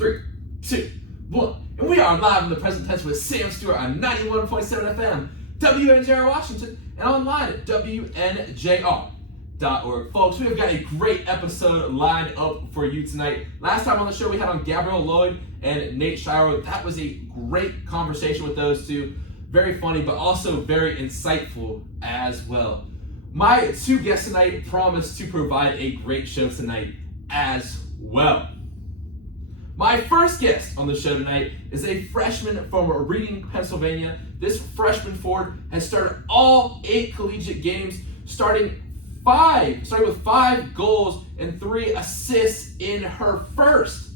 3, 2, 1. And we are live in the present tense with Sam Stewart on 91.7 FM, WNJR Washington, and online at WNJR.org. Folks, we have got a great episode lined up for you tonight. Last time on the show, we had on Gabrielle Lloyd and Nate Shiro. That was a great conversation with those two. Very funny, but also very insightful as well. My two guests tonight promise to provide a great show tonight as well. My first guest on the show tonight is a freshman from Reading, Pennsylvania. This freshman forward has started all 8 collegiate games, starting with 5 goals and 3 assists in her first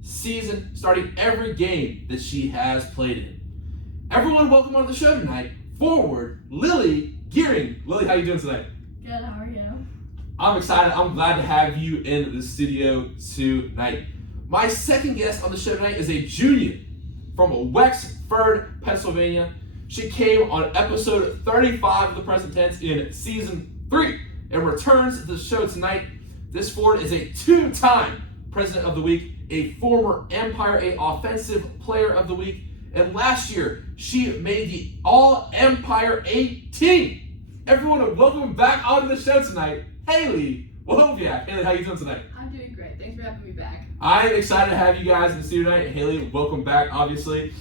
season, starting every game that she has played in. Everyone, welcome on the show tonight, forward Lily Giering. Lily, how you doing tonight? Good, how are you? I'm excited. I'm glad to have you in the studio tonight. My second guest on the show tonight is a junior from Wexford, Pennsylvania. She came on episode 35 of the present tense in season 3 and returns to the show tonight. This forward is a 2-time President of the Week, a former Empire A Offensive Player of the Week, and last year she made the All-Empire A team. Everyone, welcome back onto the show tonight, Hailey Wachowiak. Hailey, how you doing tonight? I'm doing great. Thanks for having me back. I am excited to have you guys in the studio tonight. Hailey, welcome back, obviously.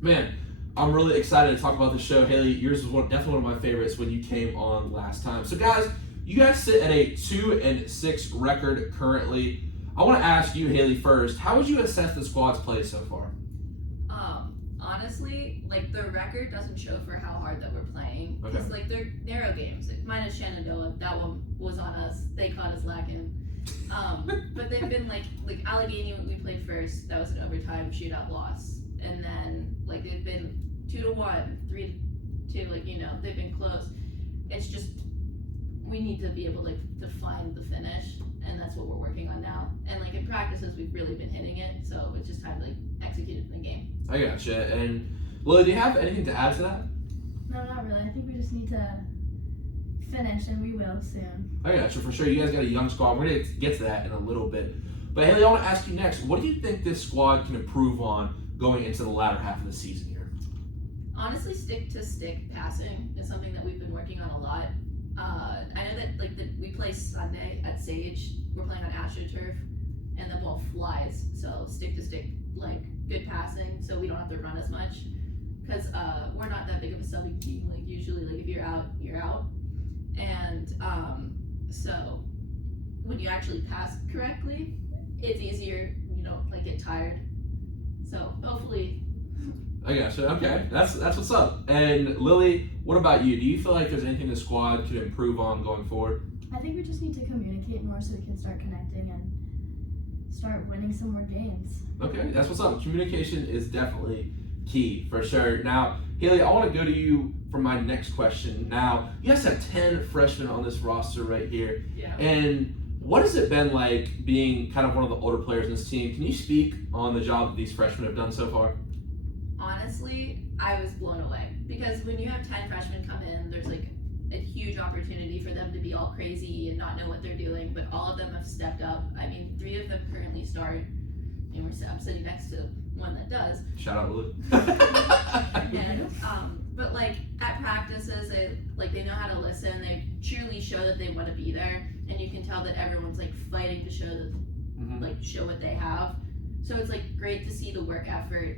Man, I'm really excited to talk about the show. Hailey, yours was definitely one of my favorites when you came on last time. So guys, you guys sit at a 2-6 record currently. I want to ask you, Hailey, first, how would you assess the squad's play so far? Honestly, the record doesn't show for how hard that we're playing. Because, they're narrow games. Minus Shenandoah, that one was on us. They caught us lacking. But they've been, Allegheny, we played first. That was an overtime shootout loss. And then, they've been 2-1, 3-2, they've been close. It's just, we need to be able, to find the finish. And that's what we're working on now. And, in practices, we've really been hitting it. So it's just time to, execute it in the game. I gotcha. And Lily, do you have anything to add to that? No, not really. I think we just need to finish, and we will soon. I gotcha, for sure. You guys got a young squad. We're going to get to that in a little bit. But Hailey, I want to ask you next, what do you think this squad can improve on going into the latter half of the season here? Honestly, stick-to-stick passing is something that we've been working on a lot. I know that we play Sunday at Sage. We're playing on AstroTurf, and the ball flies. So stick-to-stick, good passing, so we don't have to run as much. Because we're not that big of a subbing team. Usually, if you're out, you're out. And so when you actually pass correctly, it's easier. You don't get tired. So hopefully. I gotcha. Okay, that's what's up. And Lily, what about you? Do you feel like there's anything the squad could improve on going forward? I think we just need to communicate more so we can start connecting and start winning some more games. Okay, that's what's up. Communication is definitely key, for sure. Now, Hailey, I want to go to you for my next question. Now, you guys have 10 freshmen on this roster right here. Yeah. And what has it been like being kind of one of the older players in this team? Can you speak on the job that these freshmen have done so far? Honestly, I was blown away. Because when you have 10 freshmen come in, there's a huge opportunity for them to be all crazy and not know what they're doing, but all of them have stepped up. I mean, 3 of them currently start, and I'm sitting next to one that does. Shout out, Lily. And, but at practices, they know how to listen. They truly show that they want to be there, and you can tell that everyone's fighting to show that, show what they have. So it's great to see the work effort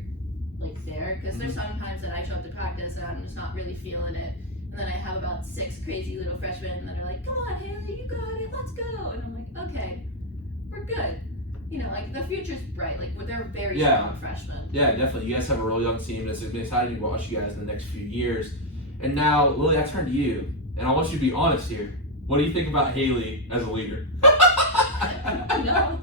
there, because there's sometimes that I show up to practice and I'm just not really feeling it. And then I have about 6 crazy little freshmen that are come on, Hailey, you got it, let's go. And I'm okay, we're good. The future's bright. They're very strong freshmen. Yeah, definitely. You guys have a real young team. It's been exciting to watch you guys in the next few years. And now, Lily, I turn to you, and I want you to be honest here. What do you think about Hailey as a leader? No.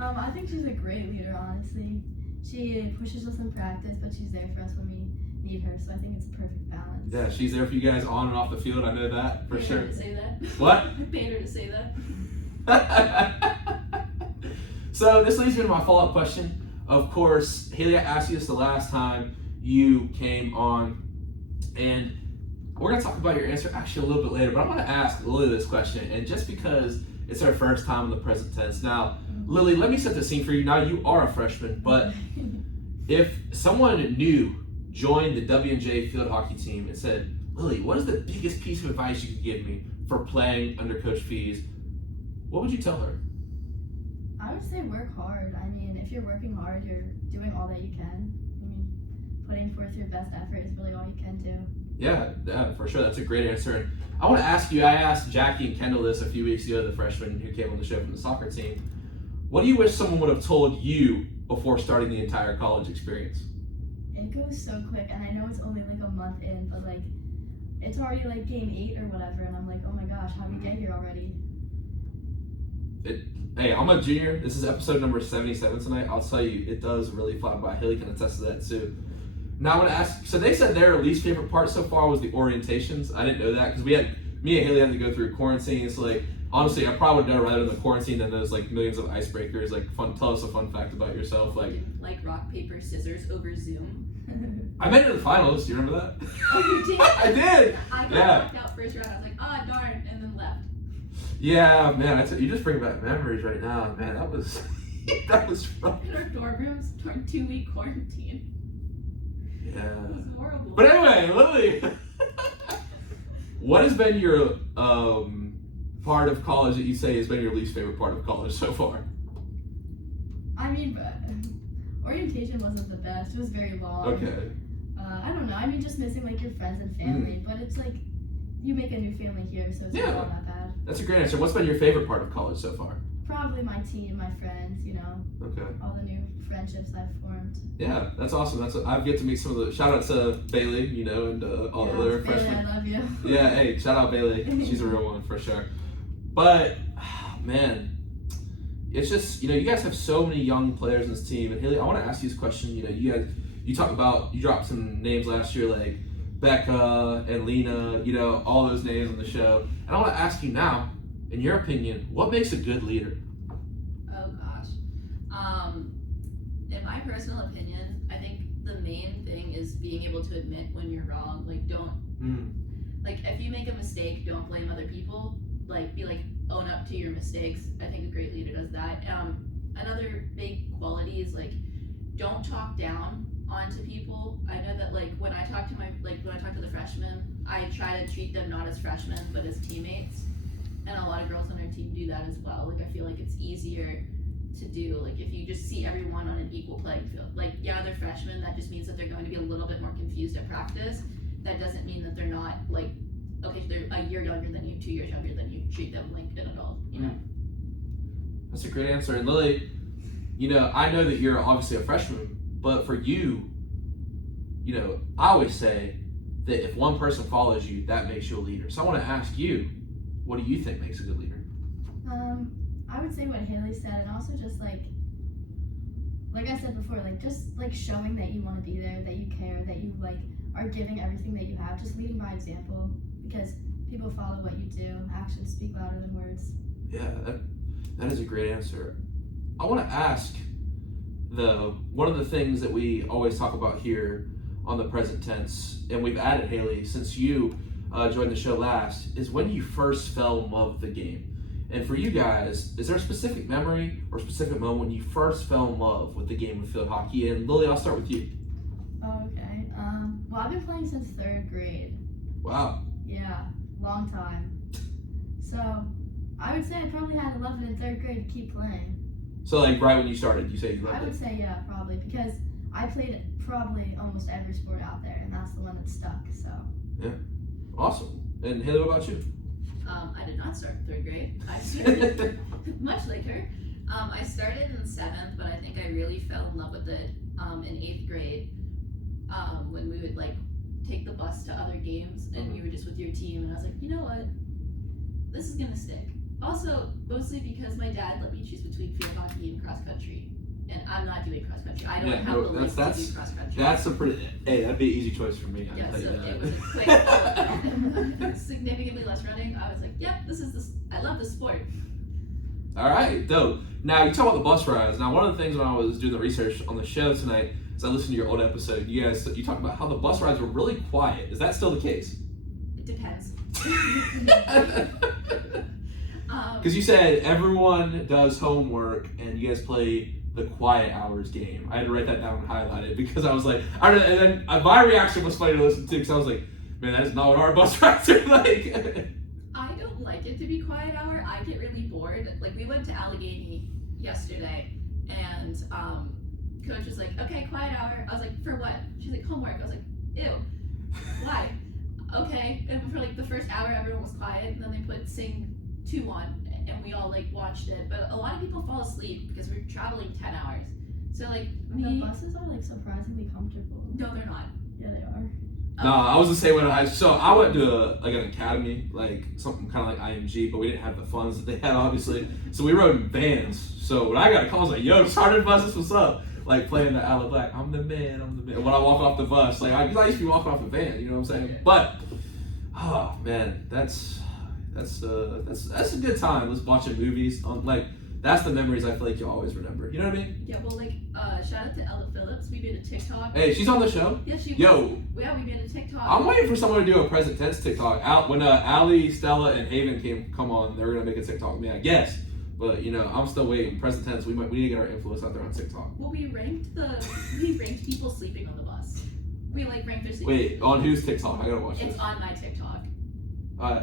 I think she's a great leader, honestly. She pushes us in practice, but she's there for us when we need her, so I think it's a perfect balance. Yeah, she's there for you guys on and off the field. I know that for sure. I paid her to say that. What? I paid her to say that. So this leads me to my follow-up question. Of course, Hailey, I asked you this the last time you came on, and we're going to talk about your answer actually a little bit later, but I'm going to ask Lily this question, and just because it's her first time in the present tense. Now, Lily, let me set the scene for you. Now you are a freshman, but if someone new joined the W&J field hockey team and said, Lily, what is the biggest piece of advice you could give me for playing under Coach Fees? What would you tell her? I would say work hard. I mean, if you're working hard, you're doing all that you can. I mean, putting forth your best effort is really all you can do. Yeah, for sure. That's a great answer. And I want to ask you, I asked Jackie and Kendall this a few weeks ago, the freshmen who came on the show from the soccer team. What do you wish someone would have told you before starting the entire college experience? It goes so quick, and I know it's only like a month in, but like, it's already like game 8 or whatever, and I'm like, oh my gosh, how did we get here already? Hey, I'm a junior. This is episode number 77 tonight. I'll tell you, it does really fly by. Hailey can attest to that too. Now I want to ask, so they said their least favorite part so far was the orientations. I didn't know that because me and Hailey had to go through quarantine. So like, honestly, I probably would have done rather than the quarantine than those like millions of icebreakers. Like, tell us a fun fact about yourself. Like rock, paper, scissors over Zoom. I made it to the finals. Do you remember that? Oh, you did? I did. I got knocked out first round. I was like, ah, darn, and then left. Yeah, man, you just bring back memories right now. Man, that was fun. In our dorm rooms, 2-week quarantine. Yeah. It was horrible. But anyway, Lily, what has been your part of college that you say has been your least favorite part of college so far? I mean, orientation wasn't the best. It was very long. Okay. I don't know. I mean, just missing like your friends and family. But it's like you make a new family here, so it's not all that bad. That's a great answer. What's been your favorite part of college so far? Probably my team, my friends. You know. Okay. All the new friendships I've formed. Yeah, that's awesome. I've get to meet some of the. Shout out to Bailey, you know, and all the other Bailey, freshmen. I love you. Yeah, hey, shout out Bailey. She's a real one for sure. But man, it's just, you guys have so many young players in this team. And Hailey, I want to ask you this question. You talk about, you dropped some names last year like Becca and Lena, all those names on the show. And I want to ask you now, in your opinion, what makes a good leader? Oh gosh. In my personal opinion, I think the main thing is being able to admit when you're wrong. Like, if you make a mistake, don't blame other people. Own up to your mistakes. I think a great leader does that. Another big quality is don't talk down onto people. I know that when I talk to the freshmen, I try to treat them not as freshmen but as teammates. And a lot of girls on our team do that as well. I feel like it's easier to do. If you just see everyone on an equal playing field. They're freshmen. That just means that they're going to be a little bit more confused at practice. That doesn't mean that they're not okay, they're a year younger than you, 2 years younger than you. Treat them like an adult, That's a great answer. And Lily, I know that you're obviously a freshman, but for you, I always say that if one person follows you, that makes you a leader. So I want to ask you, what do you think makes a good leader? I would say what Hailey said, and also just like I said before, just showing that you want to be there, that you care, that you are giving everything that you have, just leading by example, because people follow what you do. Actions speak louder than words. Yeah, that is a great answer. I want to ask, though, one of the things that we always talk about here on the present tense, and we've added, Hailey, since you joined the show last, is when you first fell in love with the game. And for you guys, is there a specific memory or specific moment when you first fell in love with the game of field hockey? And Lily, I'll start with you. Oh, okay. Well, I've been playing since 3rd grade. Wow. Yeah, long time. So I would say I probably had 11 and 3rd grade to keep playing. So right when you started, you say you loved it? I would say yeah, probably, because I played probably almost every sport out there, and that's the one that stuck. So yeah, awesome. And Hailey, what about you? I did not start 3rd grade. I started much like her. I started in 7th, but I think I really fell in love with it in 8th grade when we would take the bus to other games and you were just with your team, and I was like, you know what, this is gonna stick. Also, mostly because my dad let me choose between field hockey and cross country, and I'm not doing cross country. I don't have the legs to do cross country. That's that'd be an easy choice for me. Yeah, so it was a quick, significantly less running. I was like, yep, I love this sport. All right, dope. Now, you talk about the bus rides. Now, one of the things when I was doing the research on the show tonight is I listened to your old episode. You talked about how the bus rides were really quiet. Is that still the case? It depends. Because you said everyone does homework and you guys play the quiet hours game. I had to write that down and highlight it because I was like, I don't know, and then my reaction was funny to listen to because I was like, man, that is not what our bus rides are like. I don't like it to be quiet hour. I get really bored. Like, we went to Allegheny yesterday, and coach was like, okay, quiet hour. I was like, for what? She's like, homework. I was like, ew. Why? Okay. And for like the first hour, everyone was quiet, and then they put Sing 2 on, and we all like watched it. But a lot of people fall asleep because we're traveling 10 hours. So like The buses are like surprisingly comfortable. No, they're not. Yeah, they are. No, I was the same when I went to like an academy, like something kind of like IMG, but we didn't have the funds that they had, obviously. So we rode in vans. So when I got a call, I was like, yo, chartered buses, what's up? Like playing the Out of Black, I'm the man. When I walk off the bus, like I used to be walking off the van, you know what I'm saying? But, oh man, that's a good time. Let's watching movies. That's the memories I feel like you always remember. You know what I mean? Yeah, well, like, shout out to Ella Phillips. We made a TikTok. Hey, she's on the show. Yeah, she was. Yo. Yeah, we made a TikTok. I'm waiting for someone to do a present tense TikTok. When Allie, Stella, and Haven come on, they're gonna make a TikTok with me, I guess. But I'm still waiting. Present tense. We need to get our influence out there on TikTok. Well, we ranked people sleeping on the bus. We like ranked their sleeping. Wait, on whose TikTok? I gotta watch this. It's on my TikTok.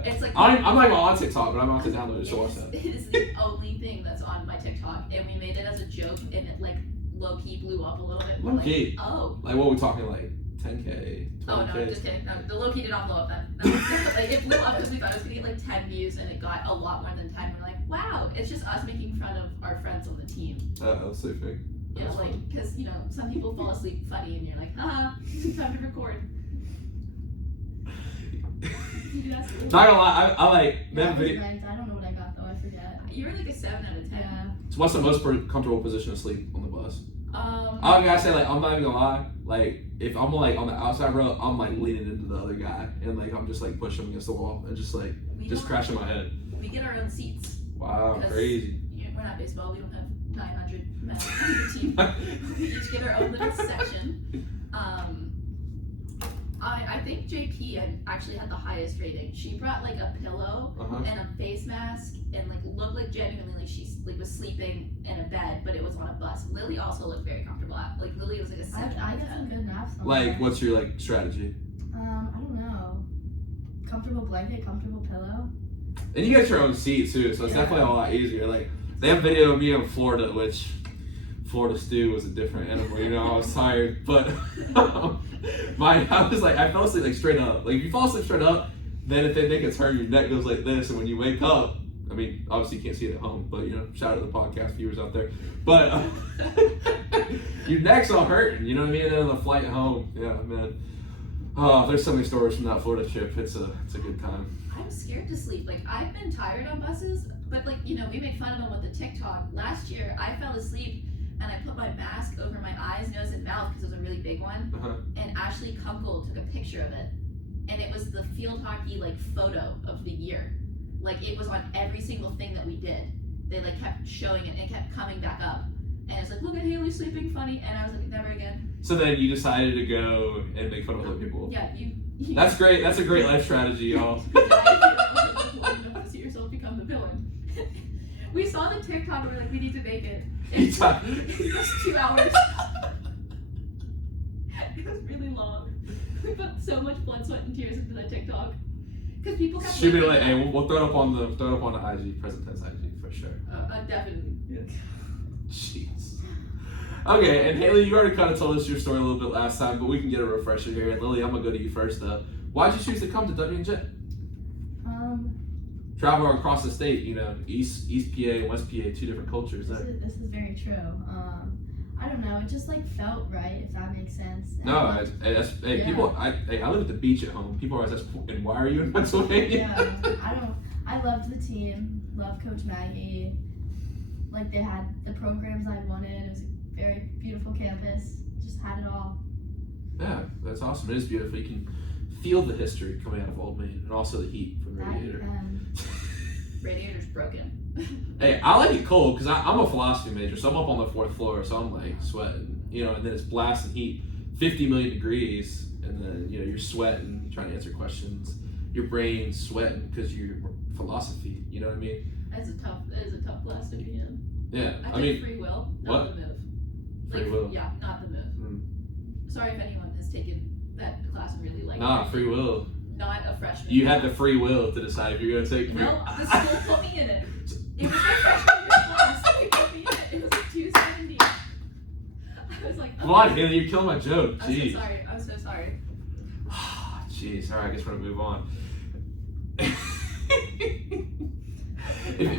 It's like I'm not even on TikTok, but I'm about to download it to watch that. It is the only thing that's on my TikTok, and we made it as a joke, and it like low key blew up a little bit. Low key. Like, oh. Like what are we talking, like 10K, 20K? Oh no, just kidding. No, the low key did not blow up then. No, like it blew up because we thought it was gonna get like 10 views, and it got a lot more than 10. We're like, wow, it's just us making fun of our friends on the team. That's so fake. Yeah, like because some people fall asleep funny, and you're like, haha, time to record. Not gonna lie, I like that video. I don't know what I got though. I forget. You were like a 7 out of 10. Yeah. So what's the most comfortable position to sleep on the bus? I gotta say, like, I'm not even gonna lie. Like, if I'm like on the outside row, I'm like leaning into the other guy, and like I'm just like pushing him against the wall and just like crashing my head. We get our own seats. Wow, crazy. We're not baseball. We don't have 900 men on the team. We each get our own little section. I think JP actually had the highest rating. She brought like a pillow and a face mask and like looked like genuinely like she was sleeping in a bed, but it was on a bus. Lily also looked very comfortable. Like Lily was like a 7 I got some good naps on Like, there. what's your like strategy? I don't know. Comfortable blanket, comfortable pillow. And you get your own seat too, so it's definitely a lot easier. Like, they have video of me in Florida, which Florida stew was a different animal. I was tired, but I fell asleep like straight up. Like if you fall asleep straight up, then if they make a turn, your neck goes like this, and when you wake up, I mean, obviously you can't see it at home, but shout out to the podcast viewers out there. But your neck's all hurting, you know what I mean? And then on the flight home, yeah, man. Oh, there's so many stories from that Florida trip. It's a good time. I'm scared to sleep. Like I've been tired on buses, but like we make fun of them with the TikTok. Last year, I fell asleep. And I put my mask over my eyes, nose, and mouth because it was a really big one. And Ashley Kunkel took a picture of it. And it was the field hockey photo of the year. Like it was on every single thing that we did. They kept showing it and it kept coming back up. And it's like, look at Hailey sleeping funny. And I was like, never again. So then you decided to go and make fun of other people. Yeah, you That's great. That's a great life strategy, y'all. to see yourself become the villain. We saw the TikTok and we were like, we need to make it. It was 2 hours. It was really long. We put so much blood, sweat, and tears into that TikTok because people kept. Should be like, hey, we'll throw it up on the IG, present tense IG for sure. Definitely. Yeah. Jeez. Okay, and Hailey, you already kind of told us your story a little bit last time, but we can get a refresher here. And Lily, I'm gonna go to you first though. Why'd you choose to come to WNJ? Travel across the state, East PA and West PA, 2 different cultures. This is very true. I don't know. It just felt right, if that makes sense. And no, people. I live at the beach at home. People always ask, and why are you in Pennsylvania? Yeah, I loved the team. Loved Coach Maggie. Like they had the programs I wanted. It was a very beautiful campus. Just had it all. Yeah, that's awesome. It is beautiful. You can feel the history coming out of Old Main, and also the heat from the radiator. Radiator's broken. Hey, I like it cold because I'm a philosophy major, so I'm up on the 4th floor, so I'm sweating, and then it's blasting heat, 50 million degrees, and then you're sweating, trying to answer questions, your brain's sweating because you're philosophy, you know what I mean? It is a tough class to be in. Yeah, I I took mean, free will, not what? the move. Free will? Yeah, not the move. Sorry if anyone has taken that class and really liked Nah, it. free will. Not a freshman. You had the free will to decide if you're gonna take free. No, the school put me in it. It was my freshman year class. They put me in it. It was like 270. I was like, Come on, Haley, you're killing my joke. I'm Jeez. so sorry. I'm so sorry. Jeez. All right, I guess we're gonna move on.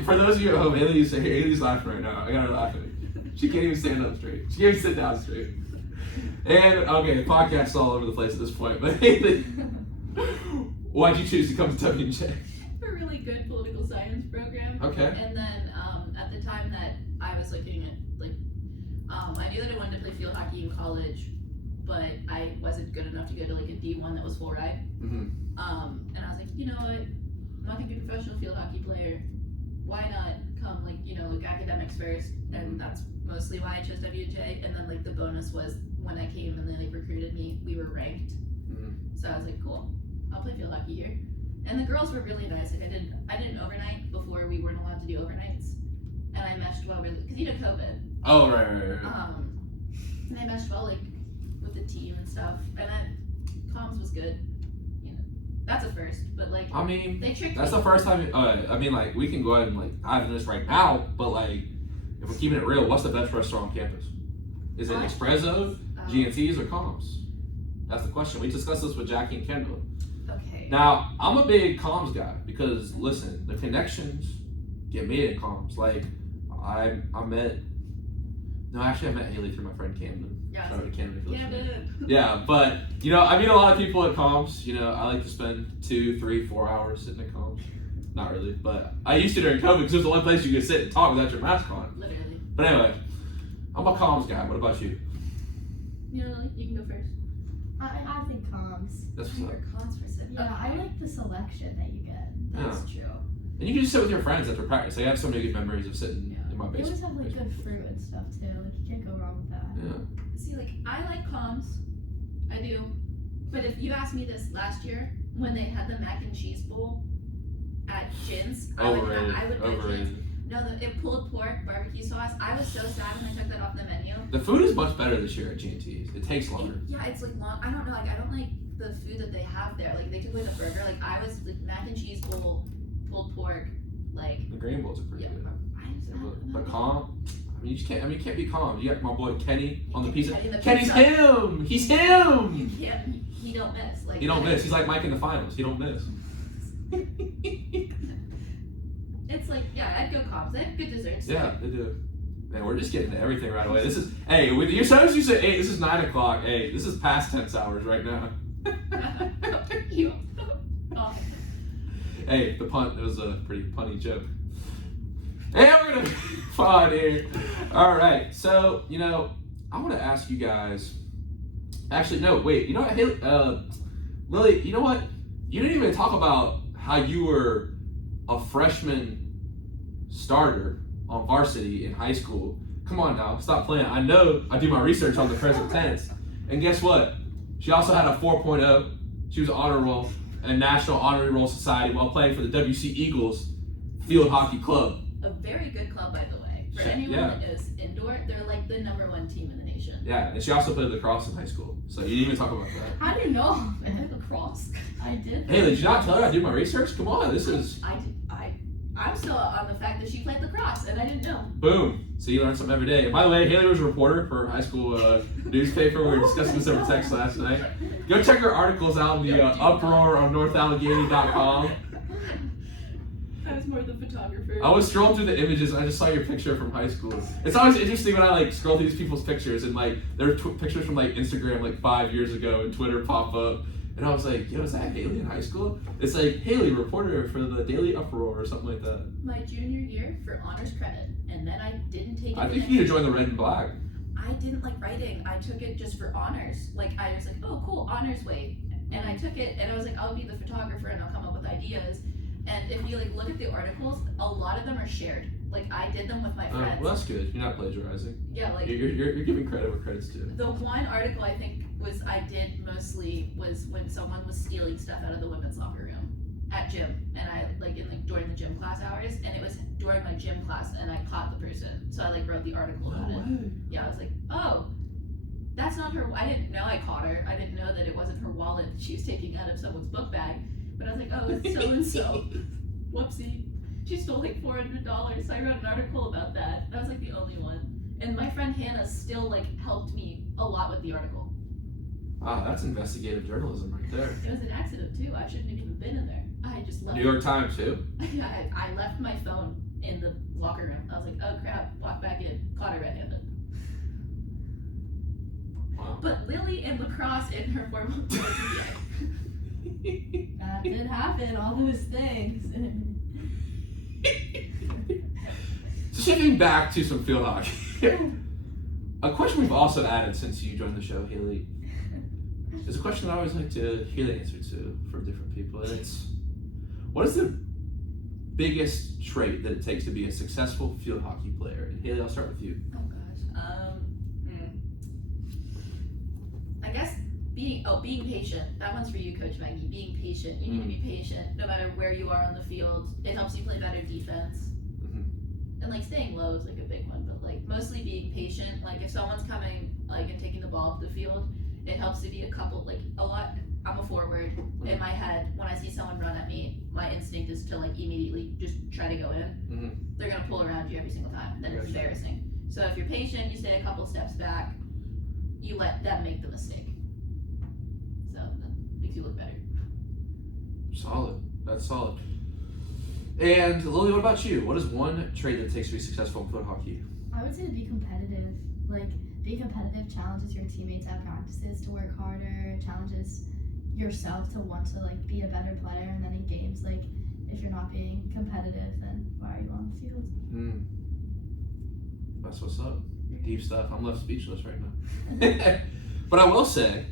For those of you at home, Haley's laughing right now. I got her laughing. She can't even stand up straight. She can't even sit down straight. And okay, the podcast's all over the place at this point. But Haley, why'd you choose to come to WJ? A really good political science program. Okay. And then at the time that I was looking at I knew that I wanted to play field hockey in college, but I wasn't good enough to go to like a D1 that was full ride. Mm-hmm. And I was like, you know what? I'm not gonna be a professional field hockey player. Why not come like academics first? And that's mostly why I chose WJ. And then like the bonus was when I came and they recruited me, we were ranked. Mm-hmm. So I was like, cool, I'll play field hockey here. And the girls were really nice. Like I did an overnight before we weren't allowed to do overnights, and I meshed well with because COVID. Oh right. And I meshed well with the team and stuff, and comms was good. You know, that's a first, but like I mean, they tricked that's me. the first time. I mean, like we can go ahead and dive into this right now, but like if we're keeping it real, what's the best restaurant on campus? Is it Espresso, GNT's, or Comms? That's the question. We discussed this with Jackie and Kendall. Okay. Now, I'm a big comms guy because, listen, the connections get made in comms. Like, I met Hailey through my friend Camden. Yeah. Shout out to Camden. if you're listening. Camden. Yeah, but, I meet a lot of people at comms. I like to spend 2, 3, 4 hours sitting at comms. Not really, but I used to during COVID because it was the one place you could sit and talk without your mask on. Literally. But anyway, I'm a comms guy. What about you? You can go first. I think comms. That's You what's up. were comms for sitting. Yeah, I like the selection that you get. That's true. And you can just sit with your friends after practice. I have so many good memories of sitting in my They basement. always have like good fruit and stuff too. Like you can't go wrong with that. Yeah. See, I like comms. I do. But if you asked me this last year when they had the mac and cheese bowl at Jin's, I would go Jin's. No, it pulled pork, barbecue sauce. I was so sad when I took that off the menu. The food is much better this year at G&T's. It takes longer. It's long. I don't know. I don't like the food that they have there. Like they took away the burger. I was mac and cheese bowl, pulled pork, The grain bowls are pretty good. But I calm. You can't be calm. You got my boy Kenny on the pizza. Kenny the Kenny's pizza. him. He's him. You can't. He don't miss. He don't miss. He's like Mike in the finals. He don't miss. It's I'd go comms. They have good desserts. Yeah, they do. Man, we're just getting to everything right away. This is with your times you say 8. This is 9 o'clock. Hey, this is past tense hours right now. You. Oh. Hey, the punt. It was a pretty punny joke. Hey, we're gonna be fun here. All right, so I want to ask you guys. Actually, no, wait. You know what, Haley, Lily? You know what? You didn't even talk about how you were a freshman starter on varsity in high school. Come on now, stop playing. I know I do my research on the present tense. And guess what? She also had a 4.0. She was honor roll and National Honorary Roll Society while playing for the WC Eagles Field Hockey Club. A very good club, by the way. For anyone that is indoor, they're like the #1 team in the nation. Yeah, and she also played lacrosse in high school. So you didn't even talk about that. How do you know? Lacrosse. I did. Hey, did you not tell her I do my research? Come on, this is... I'm still on the fact that she played lacrosse, and I didn't know. Boom. So you learn something every day. And by the way, Haley was a reporter for a high school newspaper. We were discussing this over text last night. Go check her articles out in the uproar on NorthAllegheny.com. I was more the photographer. I was scrolling through the images and I just saw your picture from high school. It's always interesting when I scroll through these people's pictures and there are pictures from Instagram 5 years ago and Twitter pop up. And I was like, yo, is that Haley in high school? It's Haley, reporter for the Daily Uproar or something like that. My junior year for honors credit, and then I didn't take it. I think you need to join the Red and Black. I didn't like writing. I took it just for honors. I was like, oh, cool, honors weight. And I took it, and I was like, I'll be the photographer, and I'll come up with ideas. And if you look at the articles, a lot of them are shared. I did them with my friends. Well, that's good. You're not plagiarizing. Yeah, You're giving credit where credit's due. The one article I think I did mostly was when someone was stealing stuff out of the women's locker room. at gym, and I during the gym class hours, and it was during my gym class, and I caught the person, so I wrote the article about it. Yeah, I was like, oh, that's not her. I didn't know I caught her. I didn't know that it wasn't her wallet that she was taking out of someone's book bag. But I was like, oh, it's so and so. Whoopsie, she stole like $400. So I wrote an article about that. That was like the only one. And my friend Hannah still helped me a lot with the article. Wow, that's investigative journalism right there. It was an accident too. I shouldn't have even been in there. I just left. New York Times too. I left my phone in the locker room. I was like, oh crap, walked back in, caught her red-handed. Wow. But Lily in lacrosse in her formal Dubjay. That did happen, all those things. So shifting back to some field hockey. A question we've also added since you joined the show, Hailey, is a question I always like to hear the answer to from different people. And it's, what is the biggest trait that it takes to be a successful field hockey player? And Hailey, I'll start with you. Oh gosh. I guess being patient. That one's for you, Coach Maggie. Being patient. You need to be patient no matter where you are on the field. It helps you play better defense. And staying low is a big one, but mostly being patient. If someone's coming and taking the ball up the field, it helps to be a lot. I'm a forward. In my head, when I see someone run at me, my instinct is to immediately just try to go in. They're gonna pull around you every single time. Then it's embarrassing. So if you're patient, you stay a couple steps back. You let them make the mistake. So that makes you look better. Solid. That's solid. And Lily, what about you? What is one trait that it takes to be successful in field hockey? I would say to be competitive. Being competitive challenges your teammates at practices to work harder, challenges yourself to want to be a better player, and then in games, if you're not being competitive, then why are you on the field? That's what's up. Deep stuff. I'm left speechless right now. But I will say,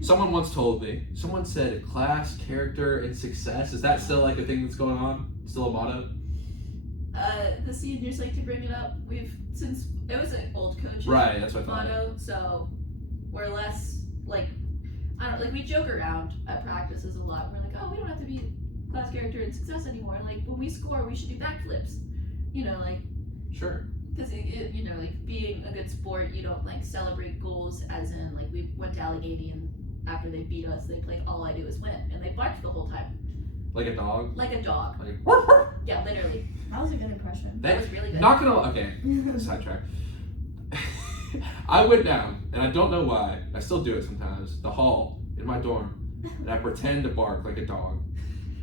someone once told me, someone said class, character, and success. Is that still a thing that's going on? Still a motto? The seniors like to bring it up. Since it was an old coach's right, that's what I thought. Motto, so we're less we joke around at practices a lot. We're oh, we don't have to be class, character, and success anymore. When we score, we should do backflips. Sure. Because being a good sport, you don't celebrate goals as in we went to Allegheny and after they beat us, they played All I Do Is Win, and they barked the whole time. Like a dog? Like a dog. Yeah, literally. That was a good impression. That was really good. Not gonna, okay, sidetrack. I went down, and I don't know why, I still do it sometimes, the hall in my dorm, and I pretend to bark like a dog.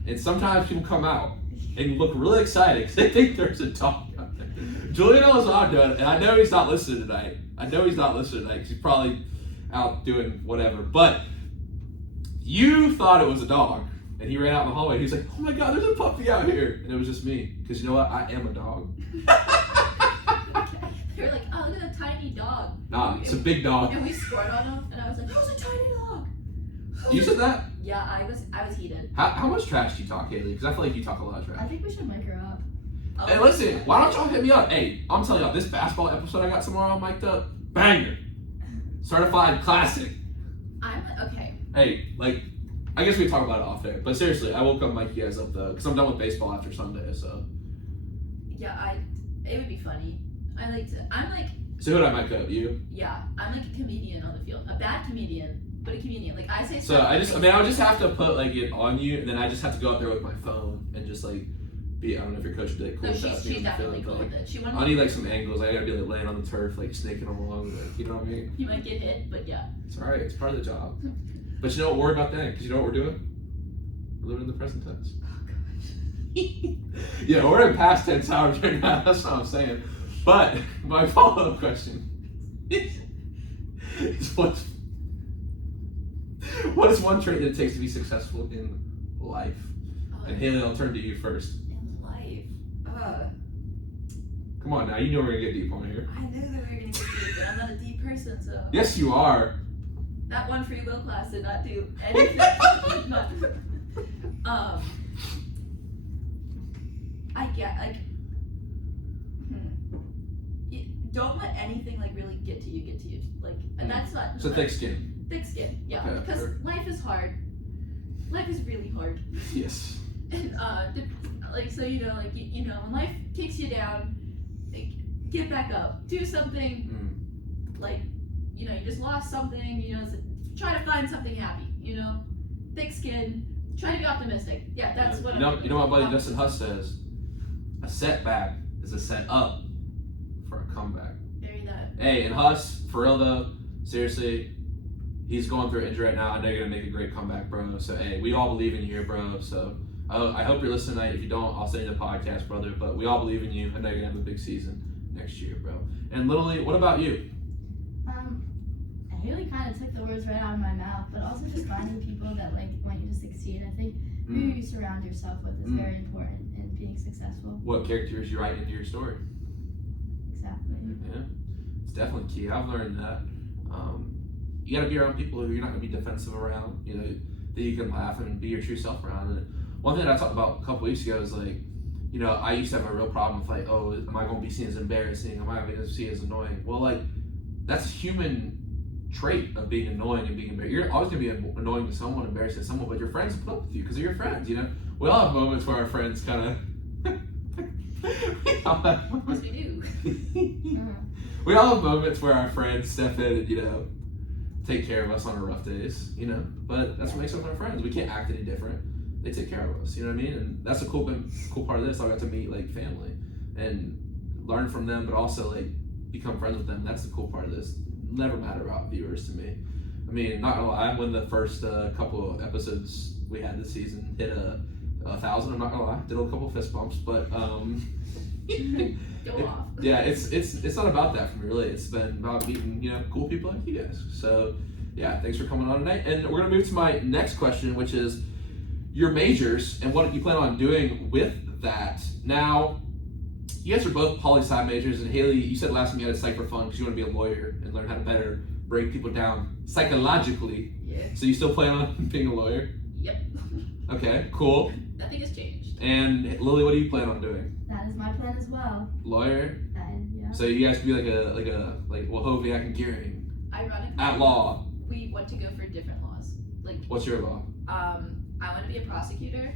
And sometimes people come out and look really excited because they think there's a dog out there. Julian knows what I'm doing, and I know he's not listening tonight. Because he's probably out doing whatever. But you thought it was a dog, and he ran out in the hallway. He's like, oh my God, there's a puppy out here. And it was just me, because you know what? I am a dog. They were oh, look at that tiny dog. Nah, it's a big dog. And we scored on him, and I was like, that was a tiny dog. You said that? Yeah, I was heated. How much trash do you talk, Hailey? Because I feel like you talk a lot of trash. I think we should mic her up. Oh, Hey, listen, why don't y'all hit me up? Hey, I'm telling y'all, this basketball episode I got tomorrow all mic'd up, banger. Certified classic. Okay. Hey, I guess we can talk about it off there. But seriously, I will come mic you guys up though, because I'm done with baseball after Sunday, so. Yeah, it would be funny. So who would I mic up? You? Yeah, I'm a comedian on the field. A bad comedian, but a comedian. I say so I would just have to put it on you, and then I just have to go out there with my phone and just be, I don't know if your coach did cool no, stuff. she's definitely cool with it. I need some angles. I gotta be laying on the turf, snaking them along. You know what I mean? You might get hit, but yeah. It's alright. It's part of the job. But you know what? Worry about that, because you know what we're doing? We're living in the present tense. Oh gosh. Yeah, we're in past tense hours right now. That's what I'm saying. But my follow-up question is what is one trait that it takes to be successful in life? And Hailey, I'll turn to you first. In life? Come on now, you know we're gonna get deep on here. I knew that we were gonna get deep, but I'm not a deep person, so. Yes, you are. That one free will class did not do anything. I get don't let anything really get to you. And that's not. So thick skin. Thick skin, yeah. Okay, because sure. life is hard. Life is really hard. Yes. And like so, you know, like you know, when life kicks you down, like, get back up, do something. Like, you know, you just lost something. You know, so try to find something happy. You know, thick skin. Try to be optimistic. Yeah, that's what. You know what my buddy Justin Huss says. A setback is a set up for a comeback. Bury that. Hey, and Huss, for real though, seriously, he's going through an injury right now. I know you're gonna make a great comeback, bro. So hey, we all believe in you here, bro. So I hope you're listening tonight. If you don't, I'll send you the podcast, brother. But we all believe in you. I know you're gonna have a big season next year, bro. And Lily, what about you? Hailey kind of took the words right out of my mouth, but also just finding people that like want you to succeed. I think who you surround yourself with is very important in being successful. What characters you write into your story? Exactly. Yeah, it's definitely key. I've learned that. You gotta be around people who you're not gonna be defensive around. You know, that you can laugh and be your true self around. And one thing that I talked about a couple weeks ago is like, you know, I used to have a real problem with like, oh, am I gonna be seen as embarrassing? Am I gonna be seen as annoying? Well, like, that's a human trait of being annoying and being embarrassing. You're always gonna be annoying to someone, embarrassing to someone, but your friends put up with you because they're your friends. You know, we all have moments where our friends kind of. Yes, we do. We all have moments where our friends step in and, you know, take care of us on our rough days, you know. But that's what makes us our friends. We can't act any different. They take care of us, you know what I mean? And that's a cool part of this. I got to meet like family and learn from them, but also like become friends with them. That's the cool part of this. Never matter about viewers to me. I mean, not gonna lie, when the first couple of episodes we had this season hit 1,000, I'm not gonna lie, did a couple fist bumps, but Go off. yeah, it's not about that for me really. It's been about meeting, you know, cool people like you guys. So yeah, thanks for coming on tonight. And we're gonna move to my next question, which is your majors and what you plan on doing with that. Now, you guys are both poli-sci majors, and Hailey, you said last time you had a psych for fun because you want to be a lawyer and learn how to better break people down psychologically. Yeah. So you still plan on being a lawyer? Yep. Okay, cool. Nothing has changed. And Lily, what do you plan on doing? That is my plan as well. Lawyer? And yeah. So you guys could be like Wachowiak and Giering. Ironically, At law. we want to go for different laws. Like, What's your law? I want to be a prosecutor,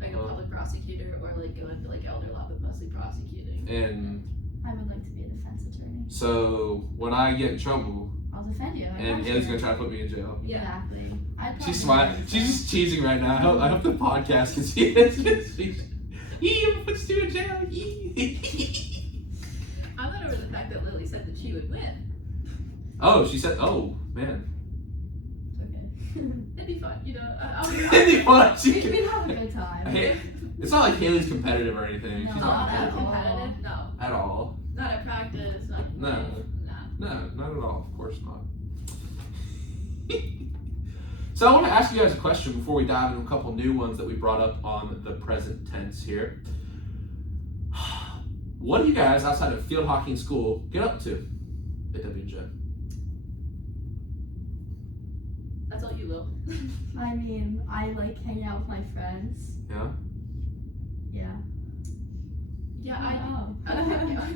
like a public prosecutor, or like go into like elder law, but mostly prosecuting. And I would like to be a defense attorney. so when I get in trouble, I'll defend you. and Hailey's gonna try to put me in jail. Yeah. Exactly. She's smiling. She's just teasing right now. I hope the podcast can see it. I'm gonna put you in jail. I'm not over the fact that Lily said that she would win. Oh, she said. Oh man. It's okay. It'd be fun, you know. It'd be fun. We'd have a good time. Hey, it's not like Hailey's competitive or anything. No. She's Not not that competitive competitive. No. at all. Not at practice. Not. No. Nah. No, not at all. Of course not. So I want to ask you guys a question before we dive into a couple new ones that we brought up on the present tense here. What do you guys outside of field hockey in school get up to at Dubjay? That's all you will. I mean, I like hanging out with my friends. Yeah. Yeah. Yeah, I know.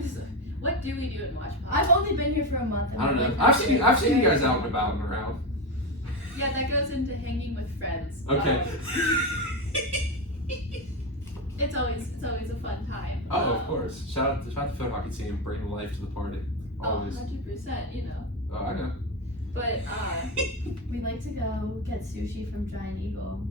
do. What do we do in Watch Pod? I've only been here for a month. And I don't know. like, I've seen you guys out and about and around. Yeah, that goes into hanging with friends. Okay. It's always a fun time. Oh, of course. Shout out to the field hockey team, bringing life to the party. Always. 100%, you know. Oh, I know. But we like to go get sushi from Giant Eagle.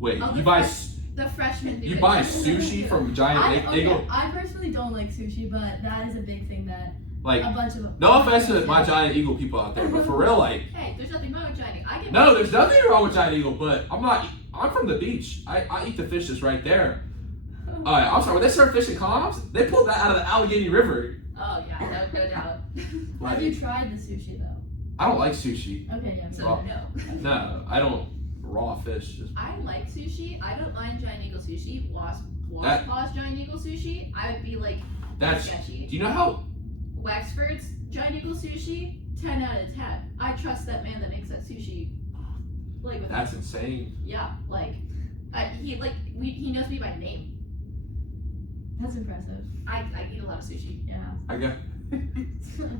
Wait, Oh, you the buy the freshmen do you it. buy sushi from Giant Eagle? I personally don't like sushi, but that is a big thing that Like, a bunch of no offense to my Giant Eagle people out there, but for real, like, Hey, there's nothing wrong with Giant Eagle. I get no, there's nothing wrong with Giant Eagle, but I'm from the beach. I eat the fish that's right there. All right, I'm sorry. When they serve fish in Collins, they pulled that out of the Allegheny River. Oh yeah, no doubt. Have you tried the sushi though? I don't like sushi. Okay, yeah. So Well, no. No, I don't. Raw fish. Just, I like sushi. I don't mind Giant Eagle sushi. Wasp That- Paws Giant Eagle sushi. I would be like that's. sketchy. Do you know how? Wexford's Giant Eagle sushi. 10 out of 10. I trust that man that makes that sushi. Like with That's insane. yeah, like he knows me by name. That's impressive. I eat a lot of sushi. Yeah. I got.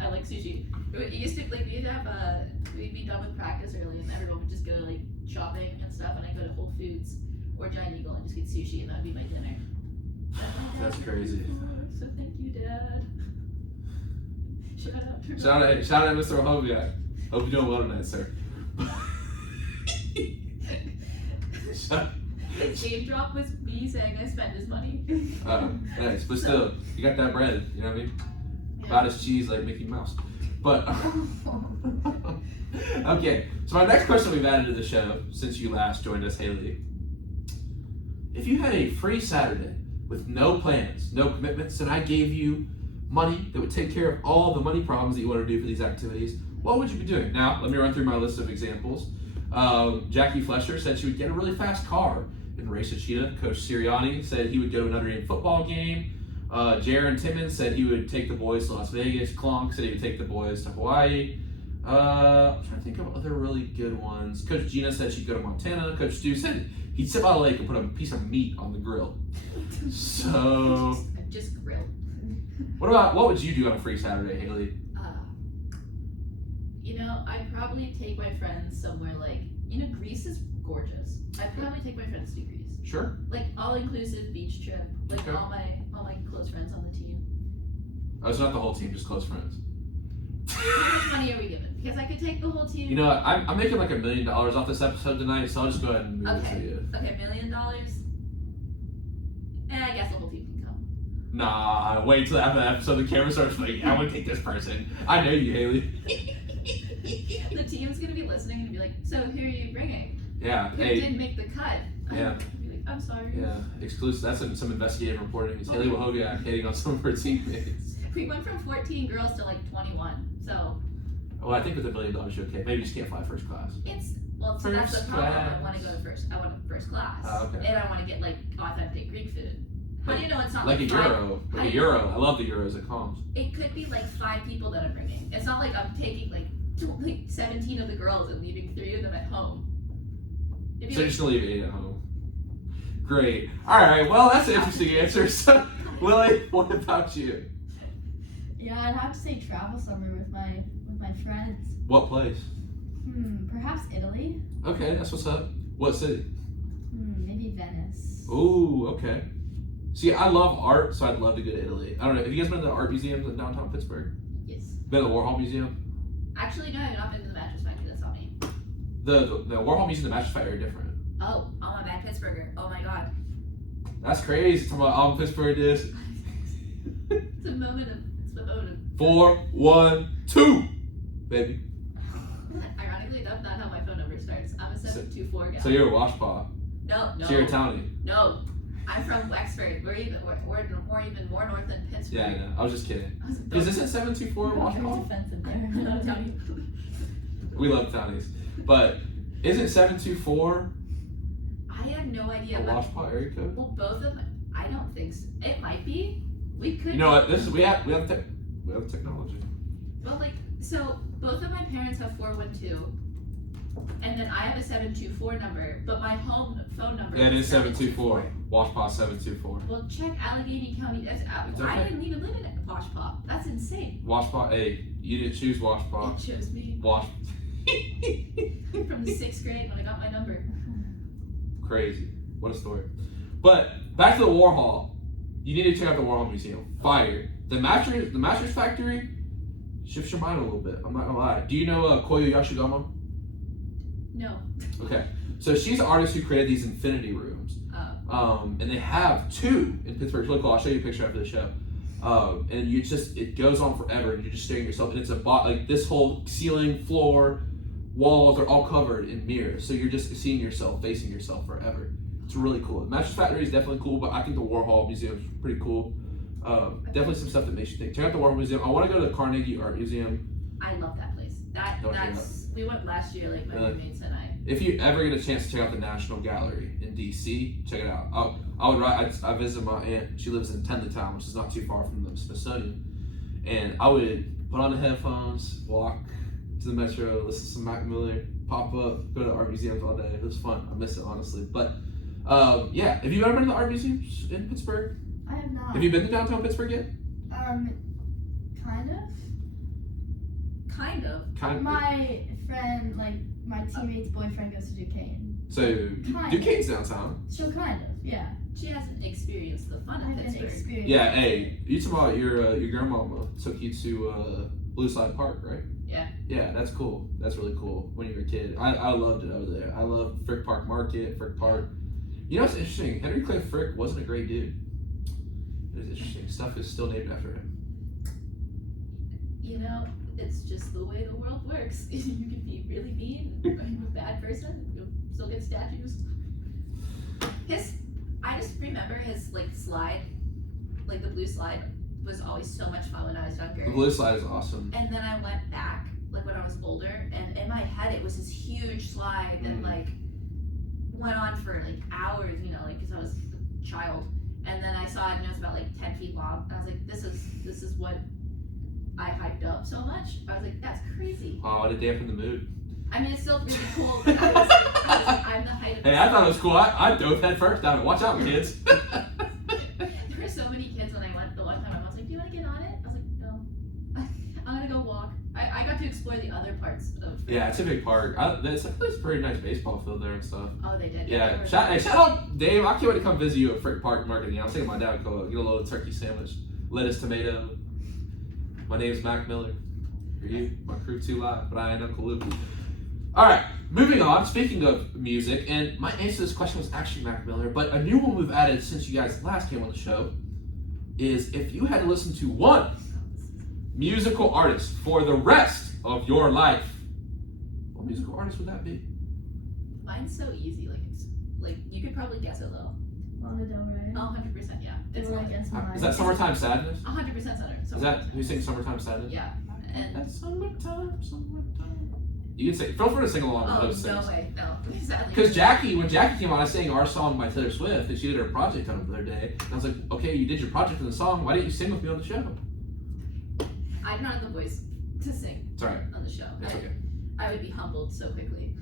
I like sushi. It used to we'd have we'd be done with practice early and everyone would just go like shopping and stuff, and I go to Whole Foods or Giant Eagle and just get sushi, and that would be my dinner. That's crazy. So thank you, Dad. Shout out to Shout out, Mr. Wachowiak. Hope you're doing well tonight, sir. The name drop was me saying I spent his money. Nice, but still, you got that bread. You know what I mean? Yeah. About as cheese like Mickey Mouse. But okay, so my next question we've added to the show since you last joined us, Hailey. If you had a free Saturday with no plans, no commitments, and I gave you money that would take care of all the money problems that you want to do for these activities, what would you be doing? Now, let me run through my list of examples. Jackie Flesher said she would get a really fast car and race a cheetah. Coach Sirianni said he would go to another football game. Jaron Timmons said he would take the boys to Las Vegas. Clonk said he would take the boys to Hawaii. I'm trying to think of other really good ones. Coach Gina said she'd go to Montana. Coach Stu said he'd sit by the lake and put a piece of meat on the grill. So, just grill. what would you do on a free Saturday, Hailey? I'd probably take my friends somewhere like, Greece is gorgeous. I'd probably take my friends to Greece. Sure. Like all-inclusive beach trip. Like Okay. all my close friends on the team. Oh, it's not the whole team, just close friends. How much money are we given? Because I could take the whole team. You know what? I'm making like $1 million off this episode tonight, so I'll just go ahead and move it to you. Okay, $1 million. And I guess the whole team can come. Nah, wait till after the episode the camera starts like, I would take this person. I know you, Hailey. The team's gonna be listening and be like, so who are you bringing? Yeah, Who hey. didn't make the cut? Yeah. I'd be like, I'm sorry. Yeah, exclusive. That's some investigative reporting. It's Hailey Wachowiak hitting on some of her teammates. We went from 14 girls to like 21. So Well, I think with $1 million, you're okay. Maybe you just can't fly first class. so that's First the problem. class. I want to go to first. I want first class. Okay. And I want to get like authentic Greek food. How do you know it's not Like like a euro. Like a euro. I love the euros. It comes. It could be like 5 people that I'm bringing. It's not like I'm taking like 17 of the girls and leaving 3 of them at home. It'd be So you're like, just gonna leave 8 at home. Great. All right. Well, that's an interesting answer. So, Lily, what about you? Yeah, I'd have to say travel somewhere with my friends. What place? Perhaps Italy. Okay, that's what's up. What city? Maybe Venice. Ooh, okay. See, I love art, so I'd love to go to Italy. I don't know. Have you guys been to the art museums in downtown Pittsburgh? yes. Been to the Warhol Museum? Actually, no, I've not been to the Mattress Factory. That's not me. The Warhol Museum and the Mattress Factory are different. Oh, I'm a bad Pittsburgher. Oh my god. That's crazy. Talking about Pittsburgh this. It's a moment of. 4, 1, 2, baby. Ironically, that's not how my phone number starts. I'm a 724 guy. So you're a washpaw. No. So you're a townie. No. I'm from Wexford. We're even more north than Pittsburgh. Yeah, I know. I was just kidding. I was Is this at 724 Very washpaw? defensive there. not a townie. We love townies. But isn't 724 I have no idea. a But, washpaw area code? well, both of them. I don't think so. It might be. We could. You know what? We have technology. Well, so both of my parents have 412, and then I have a 724 number, but my home phone number. Yeah, it is 724. Washpaw 724. Well, check Allegheny County. That's It's I okay. didn't even live in Washpaw. That's insane. Washpaw, hey, you didn't choose Washpaw. It chose me Wash. from the 6th grade when I got my number. Crazy. What a story. But back to the Warhol. You need to check out the Warhol Museum. Fire. The mattress factory shifts your mind a little bit. I'm not gonna lie. Do you know Koyo Yashigama? No. Okay. So she's an artist who created these infinity rooms. And they have 2 in Pittsburgh. It's really cool. I'll show you a picture after the show. And it goes on forever, and you're just staring at yourself. And it's like this whole ceiling, floor, walls are all covered in mirrors. So you're just seeing yourself, facing yourself forever. It's really cool. The Mattress Factory is definitely cool, but I think the Warhol Museum is pretty cool. Definitely some stuff that makes you think. Check out the Warhol Museum. I want to go to the Carnegie Art Museum. I love that place. We went last year, like my roommates and I. If you ever get a chance to check out the National Gallery in DC, check it out. I visited my aunt. She lives in Tenleytown, which is not too far from the Smithsonian. And I would put on the headphones, walk to the metro, listen to some Mac Miller, pop up, go to art museums all day. It was fun. I miss it, honestly. But yeah, have you ever been to the art museums in Pittsburgh? I have not. Have you been to downtown Pittsburgh yet? Kind of. Kind of. Kind of. My friend, like my teammate's boyfriend, goes to Duquesne. So Duquesne's downtown. So kind of, yeah. She hasn't experienced the fun of Pittsburgh. Yeah, hey, you talking about your grandmama took you to Blue Slide Park, right? Yeah. Yeah, that's cool. That's really cool. When you were a kid, I loved it over there. I loved Frick Park Market, Frick Park. You know what's interesting? Henry Clay Frick wasn't a great dude. It was interesting. Stuff is still named after him. You know, it's just the way the world works. You can be really mean, a bad person, you'll still get statues. I just remember his like slide, like the blue slide, was always so much fun when I was younger. The blue slide is awesome. And then I went back, like when I was older, and in my head it was this huge slide that like went on for like hours, you know, like because I was a child. And then I saw it and it was about like 10 feet long. And I was like, this is what I hyped up so much. I was like, that's crazy. Oh, to dampen the mood. I mean, it's still really cool, but I'm the height of Hey, I thought it was cool. I dove head first down it. Watch out, kids. There were so many kids when I went the one time. I was like, do you want to get on it? I was like, no. I'm going to go walk. I got to explore the other parts of Yeah, it's a big park. It's a pretty nice baseball field there and stuff. Oh, they did. Yeah, shout out Dave. I can't wait to come visit you at Frick Park Market. You know, I'm taking my dad to go get a little turkey sandwich, lettuce, tomato. My name's Mac Miller. For you, my crew too live, but I ain't Uncle Luke. All right, moving on. Speaking of music, and my answer to this question was actually Mac Miller, but a new one we've added since you guys last came on the show is if you had to listen to one musical artist for the rest of your life, what musical artist would that be? Mine's so easy. Like you could probably guess it though. Lana Del Rey. Oh, 100%, yeah. It's I guess mine. Is that Summertime Sadness? 100% center. Is that who sings Summertime Sadness? Yeah. And That's summertime. You can sing. Feel free to sing along with those no things. way, no. Sadly. Because when Jackie came on, I sang our song by Taylor Swift, and she did her project on it the other day. And I was like, okay, you did your project in the song. Why didn't you sing with me on the show? I don't have the voice to sing It's all right. on the show. It's okay. I would be humbled so quickly.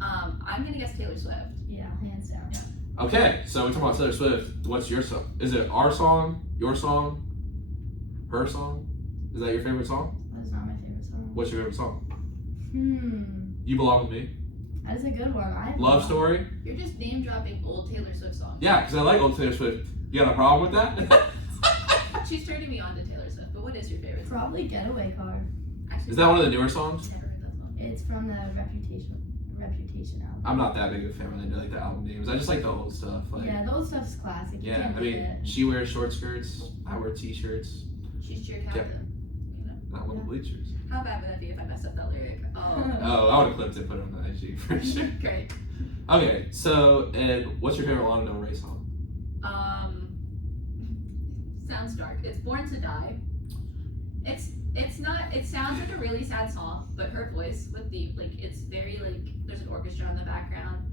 I'm gonna guess Taylor Swift. Yeah, hands down. Okay, so we're talking about Taylor Swift. What's your song? Is it our song, your song, her song? Is that your favorite song? That is not my favorite song. What's your favorite song? You Belong With Me. That is a good one. Love Story. You're just name dropping old Taylor Swift songs. Yeah, because I like old Taylor Swift. You got a problem with that? She's turning me on to Taylor Swift, but what is your favorite song? Probably Getaway Car. Actually, Is that one of the newer songs? Never heard that song. It's from the Reputation album. I'm not that big of a fan when they do like the album names. I just like the old stuff. Like, Yeah, the old stuff's classic. You yeah, can't I beat mean, it. she wears short skirts. I wear t-shirts. She's cheer captain. You know. Not one of the bleachers. How bad would that be if I messed up that lyric? Oh, Oh, I would have clipped it, put it on the IG for sure. great. Okay, so and what's your favorite Lana Del Rey song? Sounds dark. It's Born to Die. It's not. It sounds like a really sad song, but her voice with the it's very there's an orchestra in the background,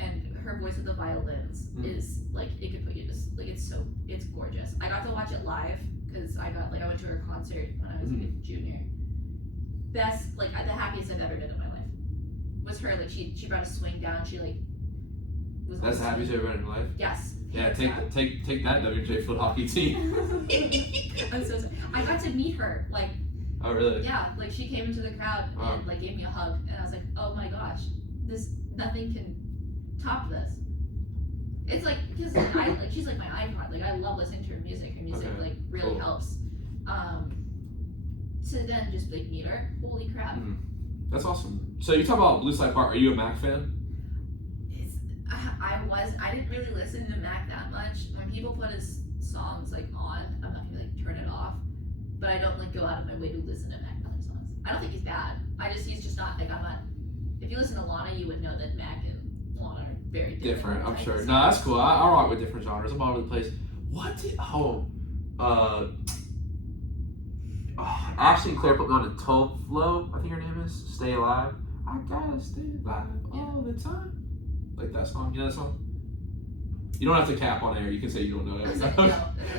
and her voice with the violins is it could put you just it's gorgeous. I got to watch it live because I went to her concert when I was a junior. Best the happiest I've ever been in my life was her. She brought a swing down. She was. That's the happiest you've ever been in your life? Yes. Yeah, take that WJ foot hockey team. I'm so sorry. I got to meet her. Oh really? Yeah, she came into the crowd and gave me a hug, and I was like, oh my gosh, nothing can top this. It's because she's my icon. I love listening to her music. Her music really helps. To then just meet her, holy crap. That's awesome. So you talk about Blue Slide Park. Are you a Mac fan? I didn't really listen to Mac that much. When people put his songs on, I'm not gonna turn it off. But I don't go out of my way to listen to Mac Miller songs. I don't think he's bad. He's just not I'm not. If you listen to Lana, you would know that Mac and Lana are very different. I'm sure. No, that's cool. I rock with different genres. I'm all over the place. Ashley and Claire put me on a 12 flow. I think her name is Stay Alive. I gotta stay alive all the time. Like that song. You know that song? You don't have to cap on air. You can say you don't know it.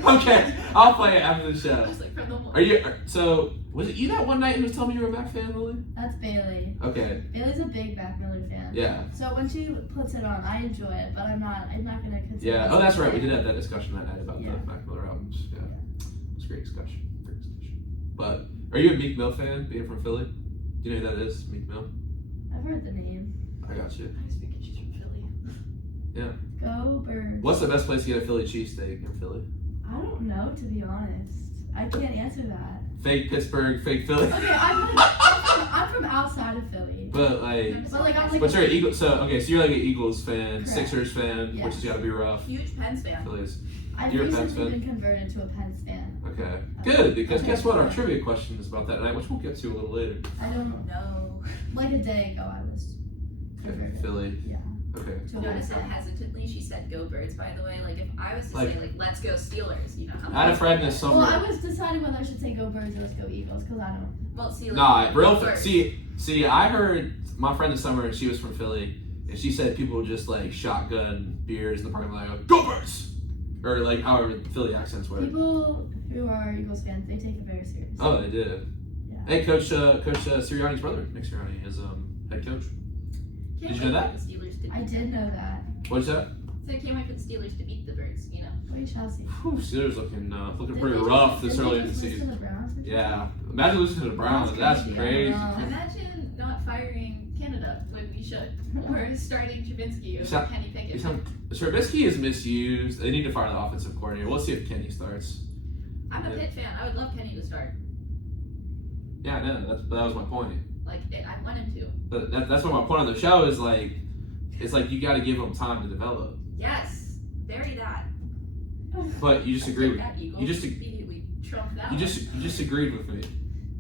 Okay, I'll play it after the show. From the Are you? So was it you that one night who was telling me you were a Mac fan, Lily? That's Bailey. Okay. Bailey's a big Mac Miller fan. Yeah. So when she puts it on, I enjoy it, but I'm not gonna consider. Yeah. Oh, that's right. We did have that discussion that night about Yeah. the Mac Miller albums. Yeah. It was a great discussion. But are you a Meek Mill fan? Being from Philly, do you know who that is? Meek Mill. I've heard the name. I got you. I was thinking she's from Philly. Yeah. Go Birds. What's the best place to get a Philly cheesesteak in Philly? I don't know, to be honest. I can't answer that. Fake Pittsburgh, fake Philly. Okay, I'm from outside of Philly. But like, I'm like but you're an Eagles. So you're like an Eagles fan, Correct. Sixers fan, Yes. which has got to be rough. Huge Pens fan. Phillies. I've You're a Pens recently fan? been converted to a Pens fan. Okay, good, because Okay. guess what? Our trivia question is about that tonight, which we'll get to a little later. I don't No. like a day ago I was Okay, converted. Philly. Yeah. Okay. To a Notice Pens how fan. hesitantly she said go Birds, by the way. Like, if I was to Like- say, like, let's go Steelers, you know how I had a friend this summer. Well, I was deciding whether I should say go Birds or let's go Eagles because I don't. Well, see, like, Nah, real. go Birds. See, I heard my friend this summer, and she was from Philly, and she said people just like shotgun beers in the parking lot, like, go Birds, or like however the Philly accents were. People who are Eagles fans, they take it very seriously. Oh, they did. Yeah. Hey, Coach Sirianni's brother, Nick Sirianni, is head coach. Can't Did you know wait that? for the Steelers to beat I did know that. What's that? So I can't wait for the Steelers to beat the Birds, you know. We shall see. Whew, Steelers looking Didn't pretty they rough just- this didn't early they in the just lose season. to the Browns or Yeah, imagine losing to the Browns. That's That's crazy. crazy, I know. Imagine not firing Canada when we should. Or starting Trubinsky over sound- Kenny Pickett. Trubisky is misused. They need to fire the offensive coordinator. We'll see if Kenny starts. I'm a Pitt fan. I would love Kenny to start. Yeah, I know. That was my point. Like, I want him to. But that's what my point on the show is like. It's like you got to give them time to develop. Yes, very that. But you just agreed. That Eagles You just immediately trumped that. you just agreed with me.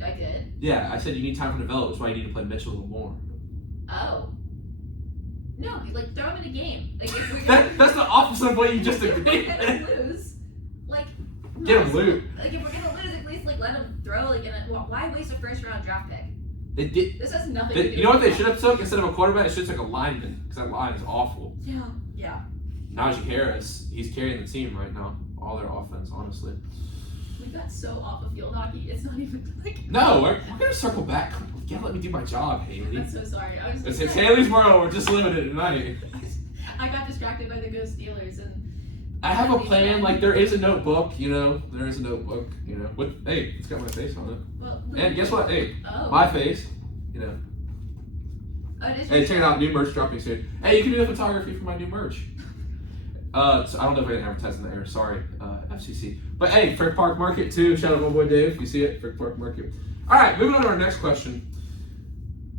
I did. Yeah, I said you need time to develop. That's why you need to play Mitchell a little more. Oh. No, like throw him in a game. Like if we're That's the opposite of what you just if agreed. we're gonna lose, like Get him loot. Like if we're gonna lose, at least like let him throw. Like in a, why waste a first round draft pick? They did. This has nothing. to do You know what with they should have took instead of a quarterback? They should have took a lineman because that line is awful. Yeah. Yeah. Najee Harris, he's carrying the team right now. All their offense, honestly. We got so off of field hockey. It's not even like. No, we're gonna circle back. You gotta let me do my job, Hailey. I'm so sorry. I was. It's Haley's world. We're just living it tonight. I got distracted by the Go Steelers and. I have a plan. Like there is a notebook, you know. There is a notebook, you know. With hey, it's got my face on it. Well, And guess what? Hey, Oh. my face, you know. Oh, it is Hey, your check it out. New merch dropping soon. Hey, you can do the photography for my new merch. So I don't know if I didn't advertise in the air. Sorry, FCC. But hey, Frick Park Market too. Shout out to my boy Dave. You see it, Frick Park Market. All right, moving on to our next question.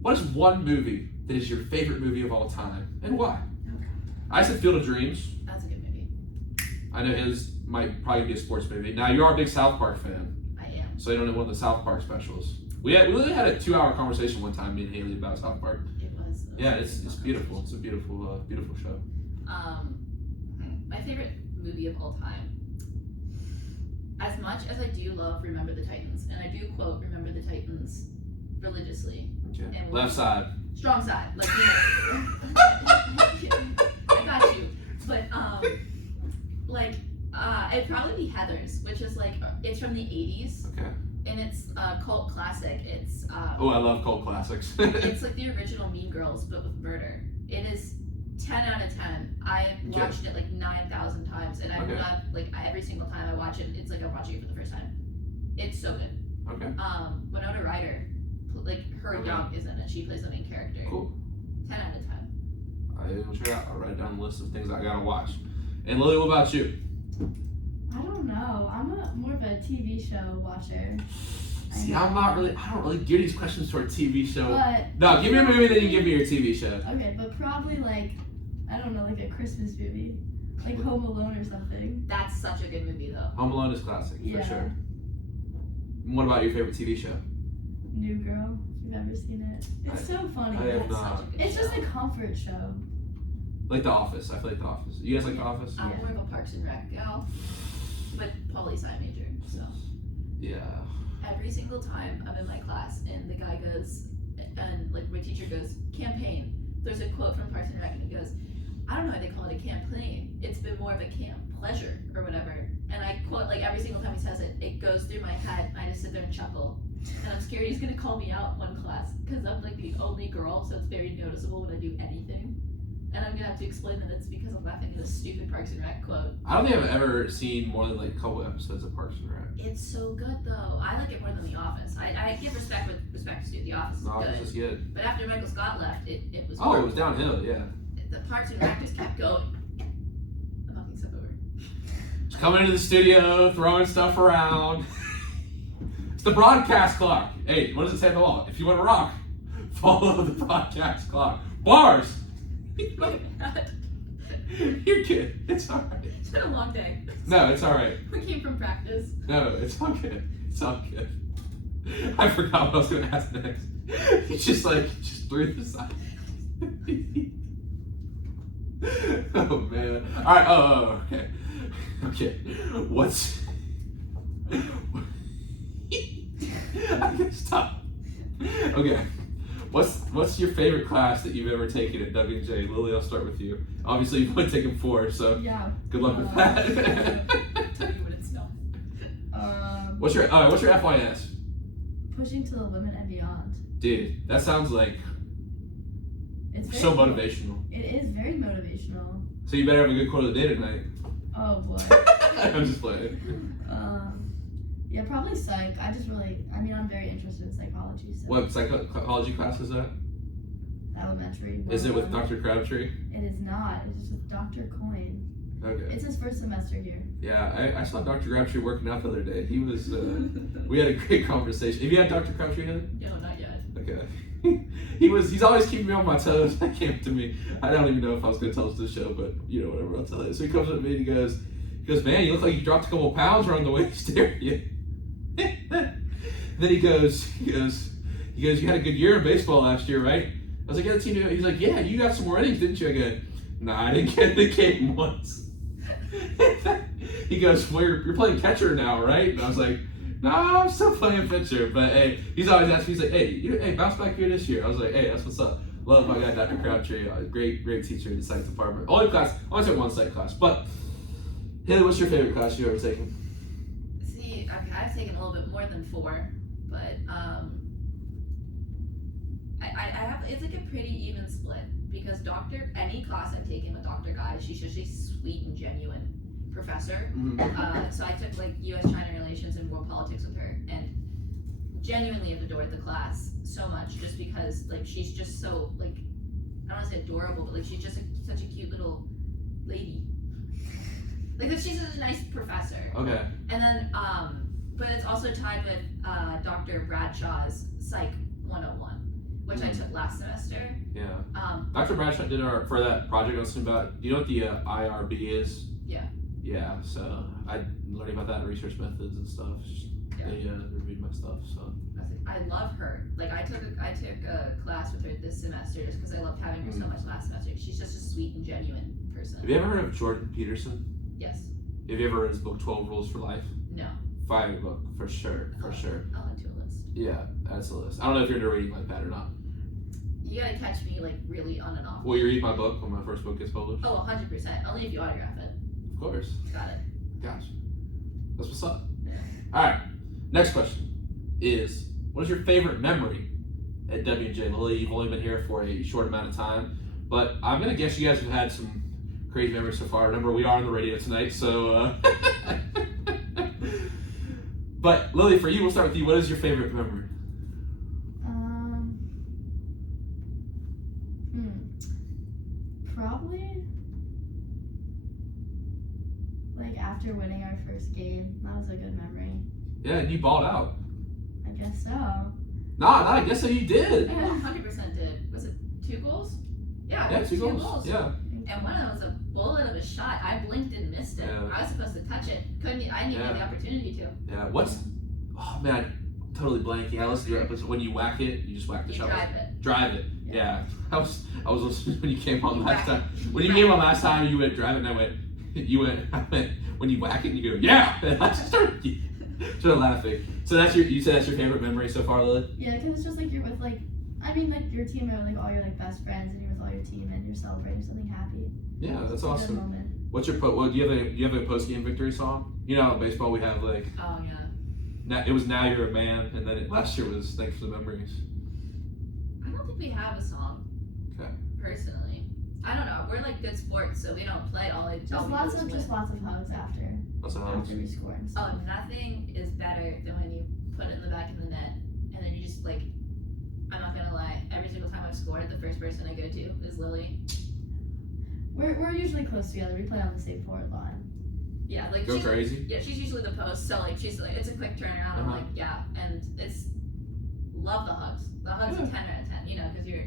What is one movie that is your favorite movie of all time, and why? Okay. I said Field of Dreams. That's a good movie. I know his might probably be a sports movie. Now you are a big South Park fan, I am. so you don't know one of the South Park specials. We literally had a 2-hour conversation one time, me and Haley, about South Park. It was. Yeah, it's beautiful. It's a beautiful beautiful show. My favorite movie of all time. As much as I do love Remember the Titans, and I do quote Remember the Titans religiously. Okay. And Left side. Strong side, like you know. I got you. But it'd probably be Heathers, which is like it's from the 80s. Okay. And it's a cult classic. It's Oh, I love cult classics. it's like the original Mean Girls, but with murder. It is 10 out of 10. I watched it like 9,000 times, and I Okay. love like every single time I watch it. It's like I'm watching it for the first time. It's so good. Okay. Winona Ryder, like her Okay. young is in it. She plays the main character. Cool. 10 out of 10. I'll check it out. I'll write down a list of things I gotta watch. And Lily, what about you? I don't know. I'm more of a TV show watcher. See, I don't really gear these questions toward TV show. But No, give me a movie, then you give me your TV show. okay, but probably like I don't know, like a Christmas movie, like Home Alone or something. That's such a good movie though. Home Alone is classic, Yeah. for sure. And what about your favorite TV show? New Girl. If you've ever seen it, it's so funny. I have That's not. such a good It's just show. a comfort show. Like The Office. I feel like The Office. You guys like The Office? I'm Yeah. more of a Parks and Rec gal, but poli-sci major, so. Yeah. Every single time I'm in my class and the guy goes, and like my teacher goes, campaign. There's a quote from Parks and Rec and he goes, I don't know why they call it a campaign. It's been more of a camp pleasure or whatever. And I quote like every single time he says it, it goes through my head. And I just sit there and chuckle. And I'm scared he's gonna call me out one class because I'm like the only girl, so it's very noticeable when I do anything. And I'm gonna have to explain that it's because I'm laughing at this stupid Parks and Rec quote. I don't think I've ever seen more than like a couple episodes of Parks and Rec. It's so good though. I like it more than The Office. I give respect with respect to The Office is The Office good. is good. But after Michael Scott left, it was Oh, it was downhill, yeah. the Parks and Rec just kept going. Just coming into the studio, throwing stuff around. It's the broadcast clock. Hey, what does it say on the wall? If you want to rock, follow the broadcast clock. Bars! Oh, God. You're good. It's alright. It's been a long day. No, it's alright. We came from practice. No, it's all good. It's all good. I forgot what I was going to ask next. He just threw this out. Oh, man. Alright, okay. Okay. What's... I gotta stop. Okay. What's your favorite class that you've ever taken at WJ? Lily, I'll start with you. Obviously, you've only taken 4, so Yeah. good luck with that. Tell you what it's not. What's your FYS? Pushing to the limit and beyond. Dude, that sounds like It's very so motivational. It is very motivational. So you better have a good quote of the day tonight. Oh boy. I'm just playing. Yeah, probably psych. I'm very interested in psychology. So What psychology class is that? elementary. Is it with 101. Dr. Crabtree? It is not. It's just with Dr. Coyne. Okay. It's his first semester here. Yeah, I saw Dr. Crabtree working out the other day. He was, we had a great conversation. Have you had Dr. Crabtree yet? No, not yet. Okay. He's always keeping me on my toes. That came to me. I don't even know if I was going to tell us this show, but whatever, I'll tell you. So he comes up to me and he goes, man, you look like you dropped a couple pounds around the waist area. Then he goes, you had a good year in baseball last year, right? I was like, yeah, the team. He's like, yeah, you got some more innings, didn't you? I go, nah, I didn't get in the game once. He goes, well, you're playing catcher now, right? And I was like, no, I'm still playing pitcher. But hey, he's always asking me, he's like, hey, bounce back here this year. I was like, hey, that's what's up. Love my guy, Dr. Crabtree. Great teacher in the psych department. Only took one psych class. But Hailey, what's your favorite class you've ever taken? See, I've taken a little bit more than 4, but I have, it's like a pretty even split because any class I've taken with Dr. Guy, she's just a sweet and genuine professor. Mm-hmm. So I took like U.S.-China relations and world politics with her, and genuinely have adored the class so much just because like she's just so like, I don't want to say adorable, but like she's just such a cute little lady. Like she's a nice professor. Okay. And then, but it's also tied with Dr. Bradshaw's Psych 101, which I took last semester. Yeah. Dr. Bradshaw did for that project I was talking about. Do you know what the IRB is? Yeah. Yeah. So I learned about that in research methods and stuff. Yeah. They reviewed my stuff. So. I love her. Like I took a class with her this semester just because I loved having her so much last semester. She's just a sweet and genuine person. Have you ever heard of Jordan Peterson? Yes. Have you ever read his book 12 Rules for Life? No. Fire book for sure. I'll add to a list. Yeah, that's a list. I don't know if you're into reading like that or not. You gotta catch me like really on and off. Will you read my book when my first book gets published? Oh, 100%. Only if you autograph it. Of course. Got it. Gosh. That's what's up. Yeah. Alright. Next question is, what is your favorite memory at W&J? Lily, you've only been here for a short amount of time, but I'm going to guess you guys have had some crazy memories so far. Remember, we are on the radio tonight, so... But, Lily, for you, we'll start with you. What is your favorite memory? Probably like after winning our first game. That was a good memory. Yeah, and you balled out. I guess so. Nah, I guess so you did. I 100% did. Was it 2 goals? Yeah, 2 goals. Yeah. And one of them was a bullet of a shot. I blinked and missed it. Yeah. I was supposed to touch it. I didn't even get the opportunity to. Yeah. Oh man, I'm totally blanking. I listened to your episode. When you whack it, you just whack the shot. Drive it. Yeah. I was listening when you came on last time. When you came on last time, you went drive it, and I went. I went when you whack it, and you go yeah. And I just started laughing. So you said that's your favorite memory so far, Lily? Yeah, because it's just like you're with like your team are like all your like best friends, and you're with all your team, and you're celebrating something happy. Yeah, that's it's awesome. A good moment. What's your do you have a post game victory song? You know, in baseball we have like. Oh yeah. It was Now You're a Man, and then last year was Thanks for the Memories. I don't think we have a song. Okay. Personally, I don't know. We're like good sports, so we don't play all. Just lots of hugs after. Lots of hugs. After we score and Oh, stuff. nothing is better than when you put it in the back of the net, and then you just like. I'm not gonna lie. Every single time I've scored, the first person I go to is Lily. We're usually close together. We play on the same forward line. Yeah, like go she's crazy. Yeah, she's usually the post, so like she's like, it's a quick turnaround. I'm like, yeah, and it's love the hugs. The hugs are 10 out of 10, you know, because you're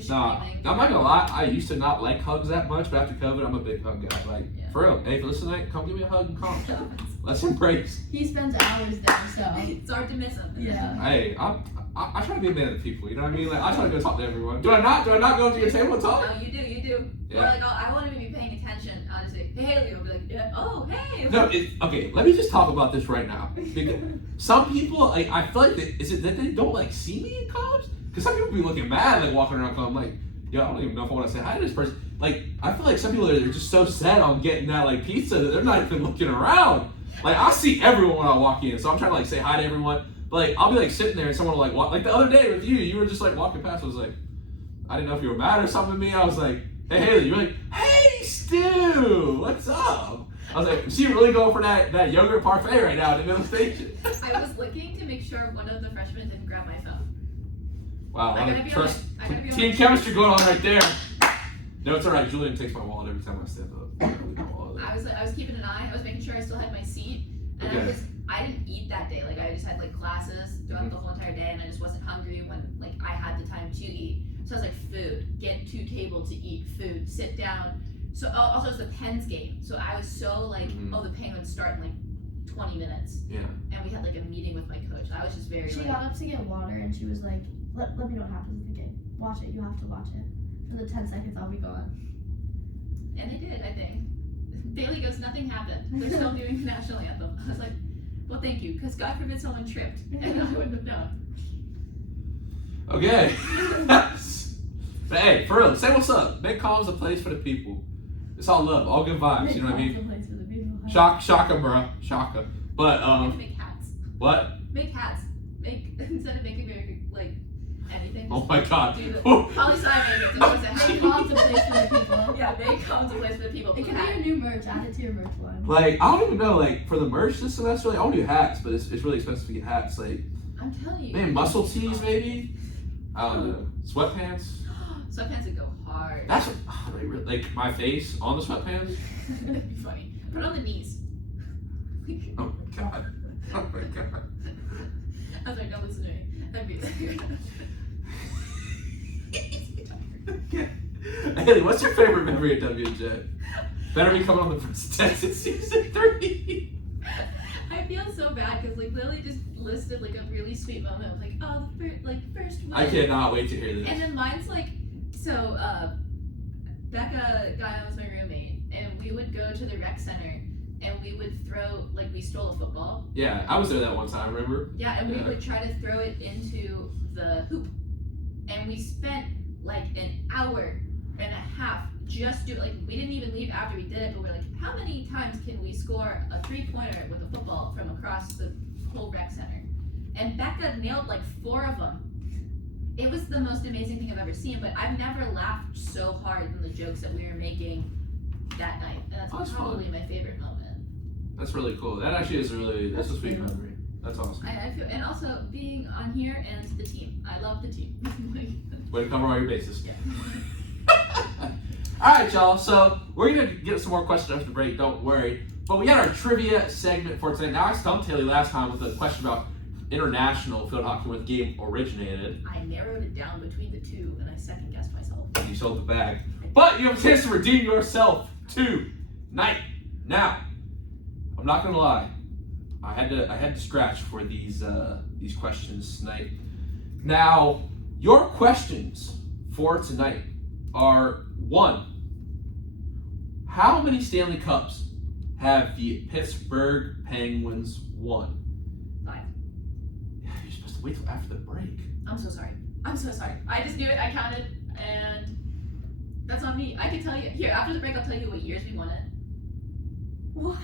screaming. I'm not gonna lie, I used to not like hugs that much, but after COVID, I'm a big hug guy. Like, for real, hey, if you listen tonight, come give me a hug and calm. Let's embrace. He spends hours there, so. It's hard to miss him. Yeah. Hey, I try to be a man of the people, you know what I mean? Like, I try to go talk to everyone. Do I not go to your table and talk? No, you do. Yeah. Or like, I won't even be paying attention. I'll just say, hey, Haley. I'll be like, yeah, oh, hey. No, okay, let me just talk about this right now. Because some people, like, I feel like, is it that they don't, like, see me in college? Because some people be looking mad, like, walking around college. I'm like, yo, I don't even know if I want to say hi to this person. Like, I feel like some people are just so set on getting that, like, pizza that they're not even looking around. Like, I see everyone when I walk in, so I'm trying to, like, say hi to everyone. But, like, I'll be, like, sitting there and someone will, like, walk. Like, the other day with you were just, like, walking past. I was like, I didn't know if you were mad or something with me. I was like, hey, Haley. You were like, hey, Stu, what's up? I was like, is she really going for that yogurt parfait right now at the middle station? I was looking to make sure one of the freshmen didn't grab my phone. Wow, I gotta be trust. on my Team chemistry going on right there. No, it's all right. Julian takes my wallet every time I step up. I was keeping an eye. I was making sure I still had my seat, and I didn't eat that day. Like I just had like classes throughout the whole entire day, and I just wasn't hungry when like I had the time to eat. So I was like, food, get to table to eat food, sit down. So also it's the Pens game. So I was so like, oh, the Penguins start in like 20 minutes. Yeah. And we had like a meeting with my coach. I was just very. She got up to get water, and she was like, let me know what happens with the game. Watch it. You have to watch it. For the 10 seconds, I'll be gone. And they did, I think. Bailey goes, nothing happened. They're still doing the national anthem. I was like, well, thank you, because God forbid someone tripped, and I wouldn't have known. Okay. But hey, for real, say what's up. Make Calm's a place for the people. It's all love, all good vibes, you know what I mean? A place for the people. Shaka, bro. Shaka. But, Make hats. What? Make hats. Instead of making like anything. Oh my god. Poly-Sci Make Calm's a place for the people. Yeah, make Calm's a place for the people. It could be your new merch. Add it to your merch line. Like, I don't even know, like, for the merch this semester, like, I want to do hats, but it's really expensive to get hats. Like, I'm telling you. man, muscle tees, maybe? I don't know. Sweatpants? Sweatpants would go hard. That's what, like, my face on the sweatpants? That'd be funny. Put it on the knees. Oh my god. Oh my god. I was like, don't listen to me. That'd be Haley, what's your favorite memory of WJ? Better be coming on the first test in season 3. I feel so bad because like Lily just listed like a really sweet moment of like, oh, the first one. I cannot wait to hear this. And then mine's like, so Becca got was my roommate, and we would go to the rec center, and we would throw, like, we stole a football. Yeah, I was there that one time, remember? Yeah, and we would try to throw it into the hoop. And we spent like an hour and a half just like, we didn't even leave after we did it, but we're like, how many times can we score a 3-pointer with a football from across the whole rec center? And Becca nailed like 4 of them. It was the most amazing thing I've ever seen, but I've never laughed so hard than the jokes that we were making that night. And that's probably my favorite moment. That's really cool. That actually is that's a sweet memory. That's awesome. I feel, and also being on here and the team. I love the team. Way to cover all your bases. Yeah. Alright, y'all. So we're gonna get some more questions after the break, don't worry. But we got our trivia segment for tonight. Now I stumped Haley last time with a question about international field hockey when the game originated. I narrowed it down between the two and I second guessed myself. You sold the bag. But you have a chance to redeem yourself tonight. Now, I'm not gonna lie. I had to scratch for these questions tonight. Now, your questions for tonight are: 1, how many Stanley Cups have the Pittsburgh Penguins won? 5. You're supposed to wait till after the break. I'm so sorry. I just knew it. I counted, and that's on me. I can tell you. Here, after the break, I'll tell you what years we won it. What?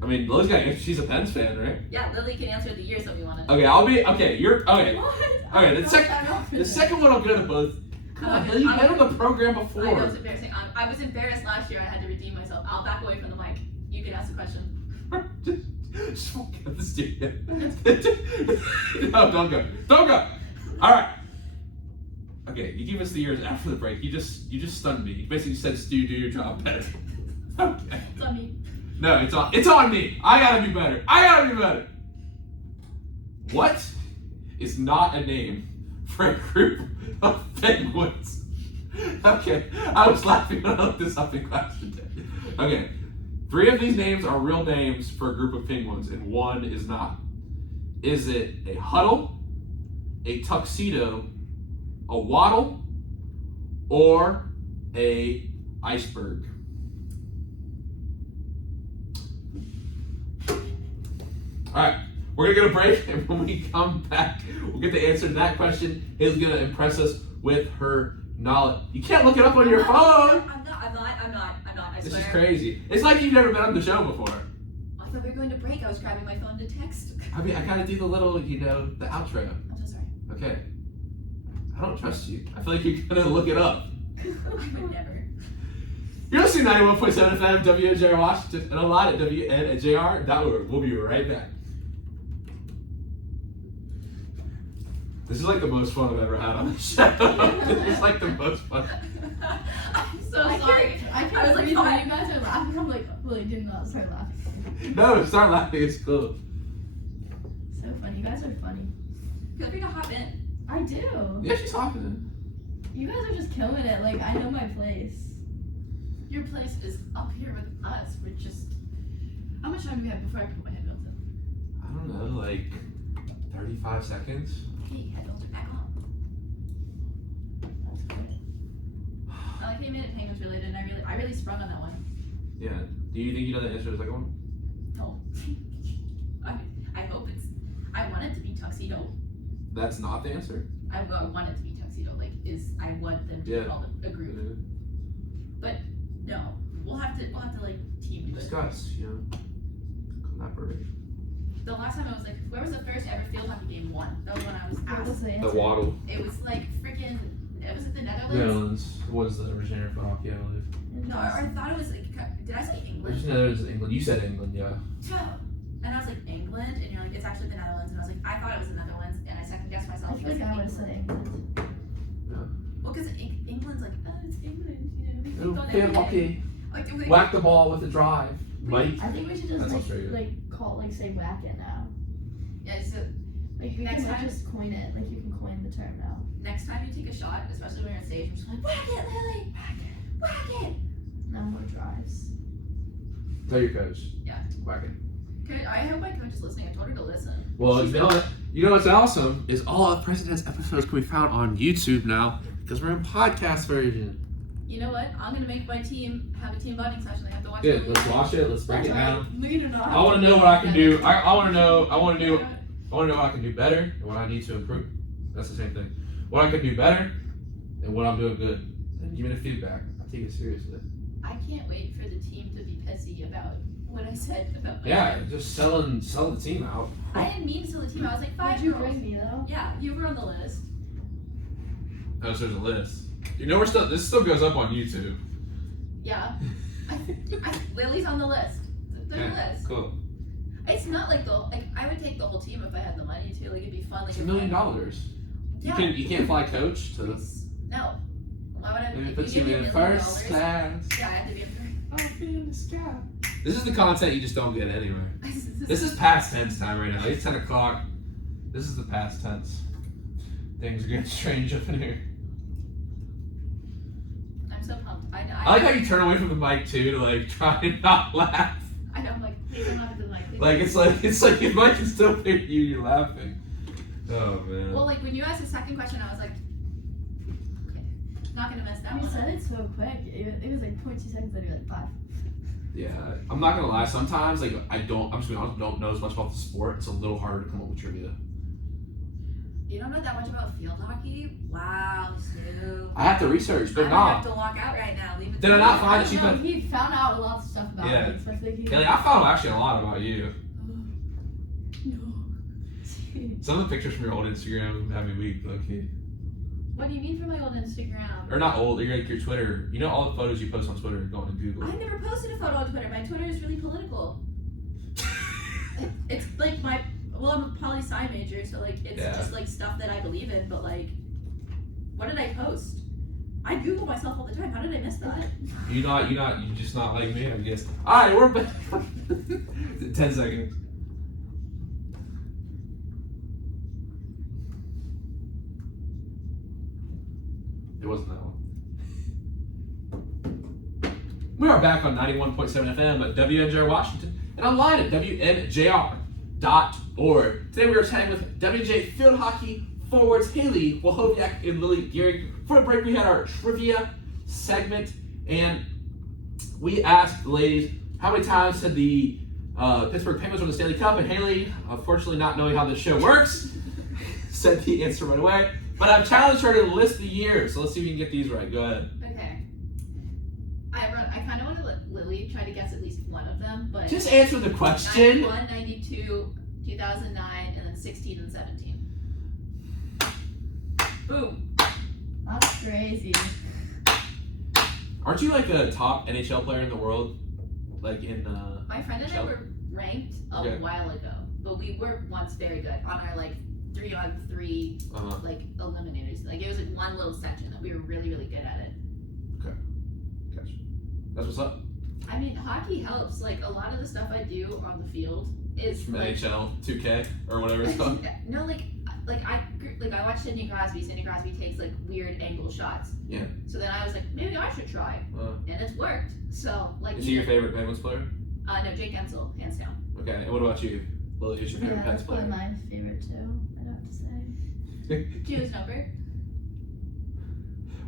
I mean, Lily's got, she's a Pens fan, right? Yeah, Lily can answer the years that we won it. Okay, you're, okay. What? Okay, the second one I'll go to both. Come on, Haley, you've been on the program before. I know it's embarrassing. I was embarrassed last year. I had to redeem myself. I'll back away from the mic. You can ask the question. Just walk out the studio. No, don't go. All right. Okay, you give us the years after the break. You just stunned me. You basically said, Stu, do your job better. Okay. It's on me. No, it's on me. I gotta be better. What is not a name for a group of penguins? Okay, I was laughing when I looked this up in class today. Okay, 3 of these names are real names for a group of penguins, and 1 is not. Is it a huddle, a tuxedo, a waddle, or a iceberg? All right, we're gonna get a break, and when we come back, we'll get the answer to that question. Haley's gonna impress us with her knowledge. You can't look it up on your phone. I'm not, I This swear. is crazy. It's like you've never been on the show before. I thought we were going to break. I was grabbing my phone to text. I mean, I gotta do the little, the outro. I'm so sorry. Okay. I don't trust you. I feel like you're gonna look it up. I would never. You're listening to 91.7 FM WNJR Washington and online at WNJR.org. We'll be right back. This is like the most fun I've ever had on the show. This is like the most fun. I'm so sorry. I can't I was like, breathe fine. when you guys are laughing. I'm like, really do not start laughing. No, start laughing. It's cool. So funny. You guys are funny. Feel free to hop in. I do. Yeah, she's talking. You guys are just killing it. Like, I know my place. Your place is up here with us. We're just. How much time do we have before I put my headphones in? I don't know, like 35 seconds. Okay, headphones are back on. That's great. I like how you made it penguins related, and I really sprung on that one. Yeah. Do you think you know the answer to the second one? No. I hope it's. I want it to be tuxedo. That's not the answer. I want it to be tuxedo. Like, I want them to Yeah. be called a group. But no, we'll have to like team do it. Discuss, collaborate. The last time I was like, where was the first ever field hockey game won? That was when I was What was asked. the The answer? waddle. It was like freaking. Was it the Netherlands? Netherlands was the originator for hockey, I believe. No, or I thought it was like. Did I say England? Originator is England. You said England, yeah. And I was like, England? And you're like, it's actually the Netherlands. And I was like, I thought it was the Netherlands. And I second guessed myself. I feel like I would have said England. Well, because England's like, oh, it's England. We keep on Field everything. hockey. Like, Whack the ball with the drive. Mike. I think we should just That's Australia. say whack it now. Yeah, so Like we Next can time? just coin it. Like you can coin the term now. next time you take a shot, especially when you're on stage, I'm just like, whack it, Lily! Whack it! No more drives. Tell your coach. Yeah. Whack it. Good. I hope my coach is listening. I told her to listen. Well, you know what's awesome is all of President's episodes can be found on YouTube now because we're in podcast version. You know what? I'm gonna make my team have a team bonding session. They have to watch Yeah, it. let's watch it. Let's break it down. We do not. I want to know what I can do. I want to know what I can do better and what I need to improve. That's the same thing. What I can do better and what I'm doing good. And give me the feedback. I take it seriously. I can't wait for the team to be pissy about what I said about my Yeah, friend. just sell the team out. I didn't mean to tell the team. I was like, 5 Did you girls. bring me though? Yeah, you were on the list. Oh, so there's a list. This still goes up on YouTube. Yeah. Lily's on the list. There's a list. Cool. It's not like I would take the whole team if I had the money to. Like it'd be fun. Like It's $1 if million. Yeah. You can't fly coach to the. No. Why would I? Maybe if put give you me in $1 million, first class. Yeah, I have to be in first. I'll be in the sky. This is the content you just don't get anywhere. This is past tense time right now. It's 10 o'clock. This is the past tense. Things are getting strange up in here. I'm so pumped. I like how you turn away from the mic too to try and not laugh. I know. I'm like, please don't laugh at the mic. It's like your mic can still hear you. You're laughing. Oh man. Well, like when you asked the second question, I was like, okay, not gonna mess that You one said up. it so quick. It was like 0.2 seconds. Then you're like 5. Yeah, I'm not gonna lie. Sometimes I'm just gonna be honest, don't know as much about the sport. It's a little harder to come up with trivia. You don't know that much about field hockey? Wow, Stu. I have to research, but I nah. have to walk out right now. Leave it Did to I me. not find that she No, put? he found out a lot of stuff about Yeah. me, especially he. Kelly, I found actually a lot about you. No. Some of the pictures from your old Instagram have me weak, okay. What do you mean from my old Instagram? Or not old, your Twitter. You know all the photos you post on Twitter going to Google. I never posted a photo on Twitter. My Twitter is really political. It's like I'm a poli-sci major, so like it's Yeah. just like stuff that I believe in, but like, what did I post? I I Google myself all the time. How did I miss that? You just not like me, I guess. Alright, we're back. 10 seconds. It wasn't that one. We are back on 91.7 FM at WNJR Washington and online at WNJR.org. Today we are chatting with WNJ field hockey forwards Hailey, Wachowiak, and Lily Giering. For the break, we had our trivia segment, and we asked the ladies how many times had the Pittsburgh Penguins won the Stanley Cup, and Hailey, unfortunately not knowing how this show works, said the answer right away. But I've challenged her to list the years, so let's see if we can get these right. Go ahead. Okay. I kind of want to let Lily try to guess at least one of them, but Just answer the question. 91, 92, 2009, and then 16 and 17. Boom. That's crazy. Aren't you like a top NHL player in the world? Like in My friend and I were ranked a while ago, but we were once very good on our like 3-on-3 like eliminators. Like it was like one little section that we were really, really good at it. Okay. Gotcha. That's what's up. I mean, hockey helps. Like a lot of the stuff I do on the field is From like, NHL 2K or whatever it's called. No, like I watch Sidney Crosby. Sidney Crosby takes like weird angle shots. Yeah. So then I was like, maybe I should try, and it's worked. So like. Is he your favorite Penguins player? No, Jake Ensel, hands down. Okay, and what about you? Lily, who's your favorite Pens That's player? probably my favorite too, I'd have to say. Do you have his number?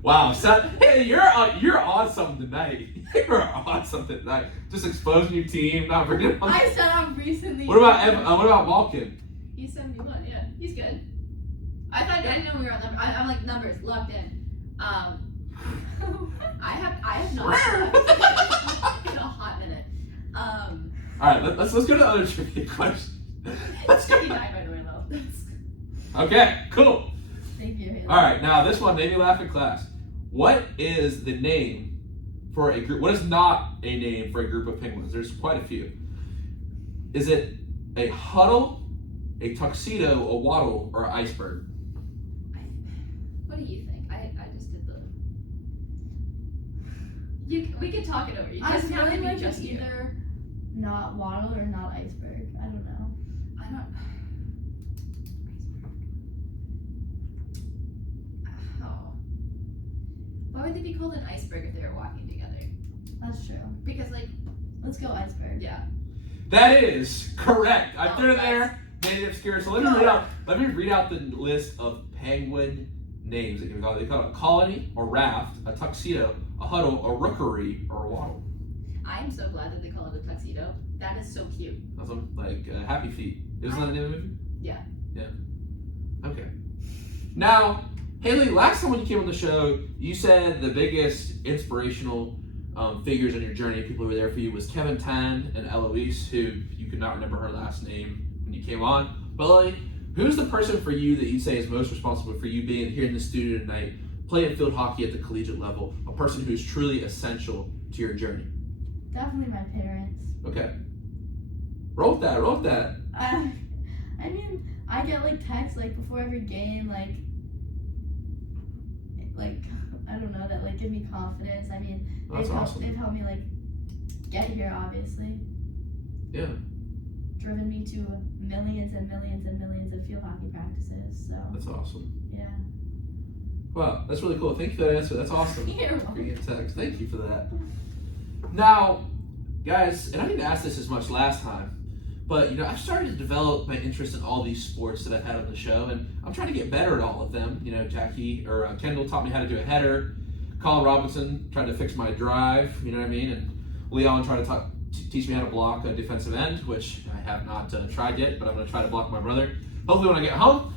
Wow, so, hey, you're on something tonight. You're on something tonight. Just exposing your team, not bringing on. I said I'm recently. What about Malkin? He's 71. Yeah, he's good. I didn't know we were on numbers. I'm like numbers locked in. I have not slept in a hot minute. All right, let's go to the other trivia question. It's 59 by the way, though. Okay, cool. Thank you, Hailey. All right, now this one made me laugh in class. What is the name for a group? What is not a name for a group of penguins? There's quite a few. Is it a huddle, a tuxedo, a waddle, or an iceberg? What do you think? I just did the. We could talk it over. You I just have to really be like just it's you. either not waddle or not iceberg. I don't know. I don't. Oh. Why would they be called an iceberg if they were walking together? That's true. Because like. Let's go iceberg. Yeah. That is correct. I threw it nice. there. Made it obscure. So let me read out the list of penguin names that you can call it. They call it a colony, a raft, a tuxedo, a huddle, a rookery, or a waddle. I'm so glad that they call it a tuxedo. That is so cute. That's like Happy Feet. Isn't that the name of the movie? Yeah. Yeah. Okay. Now, Hailey, last time when you came on the show, you said the biggest inspirational figures on your journey, people who were there for you, was Kevin Tan and Eloise, who you could not remember her last name when you came on. But Lily, who's the person for you that you'd say is most responsible for you being here in the studio tonight, playing field hockey at the collegiate level, a person who's truly essential to your journey? Definitely my parents. Okay. Roll with that. I mean, I get like texts like before every game, like I don't know, that like give me confidence. I mean, That's awesome. They've helped me like get here, obviously. Yeah. Driven me to millions and millions and millions of field hockey practices. So That's awesome. yeah. Wow, that's really cool. Thank you for that answer. That's awesome. You're welcome. For your text. Thank you for that. Now, guys, and I didn't ask this as much last time, but I've started to develop my interest in all these sports that I've had on the show, and I'm trying to get better at all of them. Kendall taught me how to do a header. Colin Robinson tried to fix my drive. You know what I mean? And Leon tried to teach me how to block a defensive end, which I have not tried yet, but I'm going to try to block my brother. Hopefully when I get home.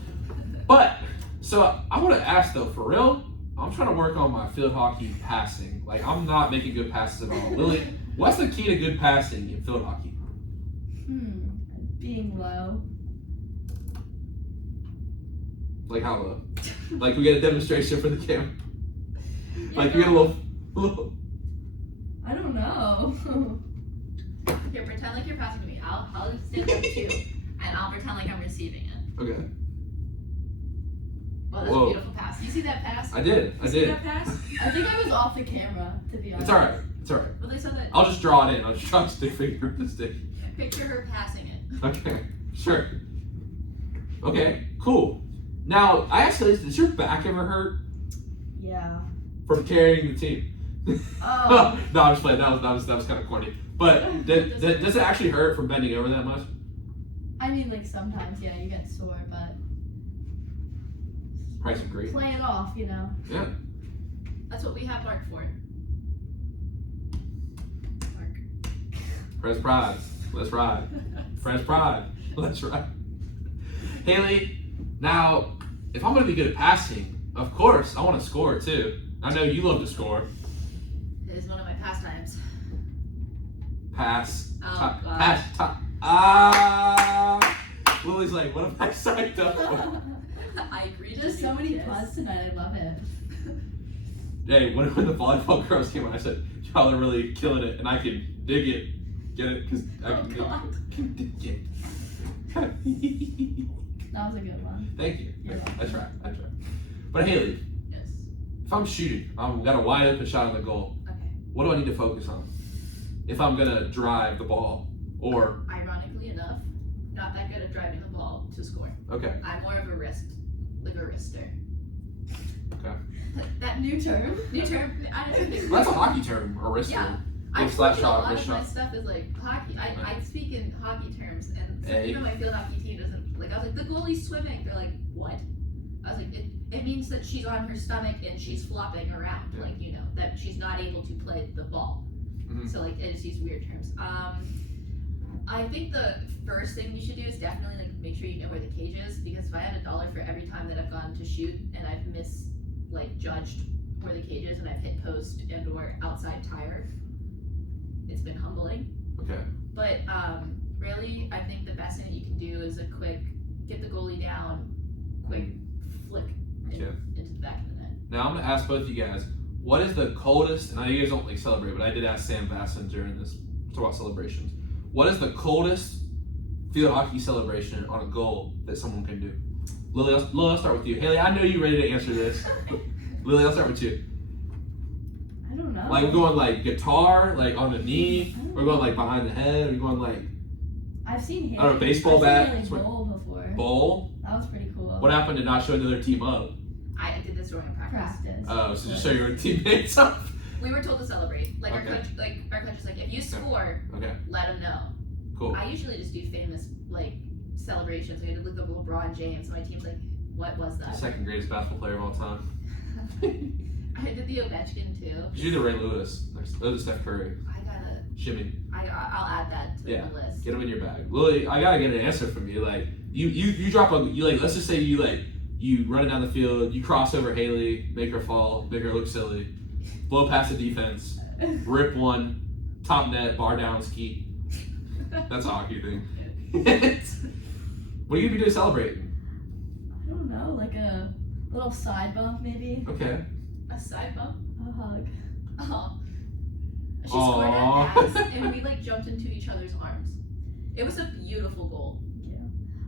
But so I want to ask though, for real, I'm trying to work on my field hockey passing. Like I'm not making good passes at all. Lily, what's the key to good passing in field hockey? Being low. Like how low? Like we get a demonstration for the camera. Like we get a little. I don't know. Here, pretend like you're passing to me. I'll stand up too, and I'll pretend like I'm receiving it. Okay. Oh, that's Whoa. a beautiful pass. You see that pass? I did. I You see did. that pass? I think I was off the camera, to be honest. It's alright. It's alright. Well, they saw that. I'll just draw it in. I'll just draw a stick figure with the stick. Picture her passing it. Okay. Sure. Okay. Cool. Now, I asked you, does your back ever hurt Yeah. from carrying the team? Oh. No, I'm just playing. That was kind of corny. But does it actually hurt from bending over that much? I mean, like, sometimes, yeah, you get sore, but Price of great. play it off, you know? Yeah. That's what we have Mark for. Mark. Press pride. Let's ride. Press pride. Let's ride. Hailey, now, if I'm going to be good at passing, of course, I want to score too. I know you love to score. It is one of my pastimes. Pass. Oh, God. Pass. Lily's like, what have I signed up for? I agree. Just so many puns tonight, I love it. Hey, when the volleyball girls came on, I said, y'all are really killing it, and I can dig it. Get it? Because I can dig it. That was a good one. Thank you. You're welcome. I tried. But Hailey, Yes. if I'm shooting, I've got a wide open shot on the goal. Okay. What do I need to focus on? If I'm gonna drive the ball, or Ironically enough, not that good at driving the ball to score. okay, I'm more of a wrister. okay, That new term. New term. I don't think. that's a hockey term, a wrister. Yeah. Little I slap told you shot, a lot wrist of my shot. stuff is like hockey. I speak in hockey terms, and so Hey. even my field hockey team doesn't like. I was like, the goalie's swimming. They're like, what? I was like, it means that she's on her stomach and she's flopping around, Yeah. like, you know, that she's not able to play the ball. Mhm. So like, I just use weird terms. I think the first thing you should do is definitely like make sure you know where the cage is, because if I had $1 for every time that I've gone to shoot and I've judged where the cage is and I've hit post and or outside tire, it's been humbling. Okay. But really, I think the best thing that you can do is a quick get the goalie down, quick flick Okay. into the back of the net. Now I'm gonna ask both of you guys, what is the coldest? And I know you guys don't like celebrate, but I did ask Sam Basson during this talk about celebrations. What is the coldest field hockey celebration on a goal that someone can do? Lily, I'll start with you. Hailey, I know you're ready to answer this. Lily, I'll start with you. I don't know. Like we're going like guitar, like on the knee. We're going like behind the head. We're going like I've seen Haley. I don't know, baseball bat. I've seen Haley bowl before. bowl. That was pretty cool. What happened to not showing the other team up? I did this during practice. Practice. So just show your teammates up. We were told to celebrate. Like Okay. our coach is like, if you score, Okay, let them know. cool. I usually just do famous like celebrations. I did look up LeBron James. My team's like, what was that? Second greatest basketball player of all time. I did the Ovechkin too. You do the Ray Lewis. There's Steph Curry. I gotta. Shimmy. I'll add that to Yeah. the list. Get them in your bag. Lily, I gotta get an answer from you. Like you drop let's just say you run it down the field, you cross over Hailey, make her fall, make her look silly, blow past the defense, rip one, top net, bar down, ski. That's a hockey thing. What are you gonna be doing to celebrate? I don't know, like a little side bump maybe. Okay. A side bump. A hug. Oh. She Aw. scored that pass and we like jumped into each other's arms. It was a beautiful goal. Yeah.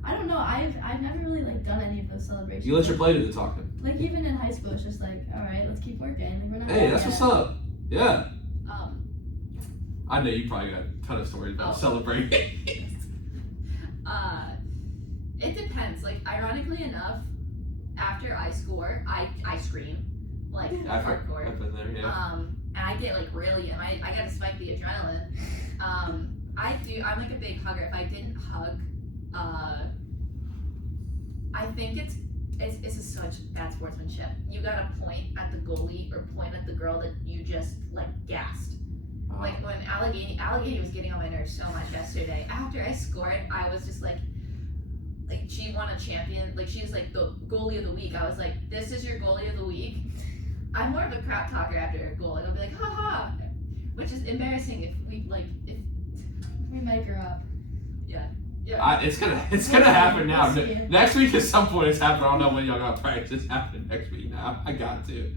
I don't know. I've never really like done any of those celebrations. You let your play do the talking. Like even in high school, it's just like, all right, let's keep working. Like we're not. Hey, done that's yet. what's up. Yeah. Um, I know you probably got a ton of stories about Oh. celebrating. it depends. Like ironically enough, after I score, I scream like hardcore. I've been there, yeah. And I get like really, and I gotta spike the adrenaline. I'm like a big hugger. If I didn't hug, I think it's just such bad sportsmanship. You gotta point at the goalie or point at the girl that you just like gassed. Like when Allegheny was getting on my nerves so much yesterday. After I scored, I was just like she won a champion. Like she was like the goalie of the week. I was like, this is your goalie of the week. I'm more of a crap talker after a goal. Like I'll be like, ha ha, which is embarrassing if we mic her up. Yeah. It's gonna happen now. We'll see it. Next week at some point it's happening. I don't know when y'all got practice. It's happening next week now. I got to.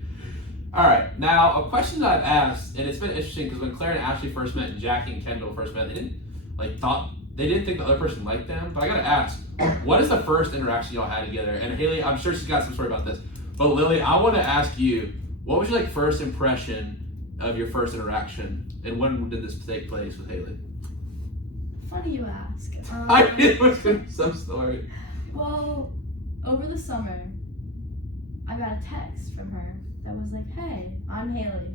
All right. Now a question that I've asked, and it's been interesting because when Claire and Ashley first met and Jackie and Kendall first met, they didn't like thought they didn't think the other person liked them. But I gotta ask, what is the first interaction y'all had together? And Hailey, I'm sure she's got some story about this. But Lily, I want to ask you, what was your like first impression of your first interaction, and when did this take place with Hailey? Funny you ask. I knew it was gonna be some story. Well, over the summer, I got a text from her that was like, "Hey, I'm Hailey,"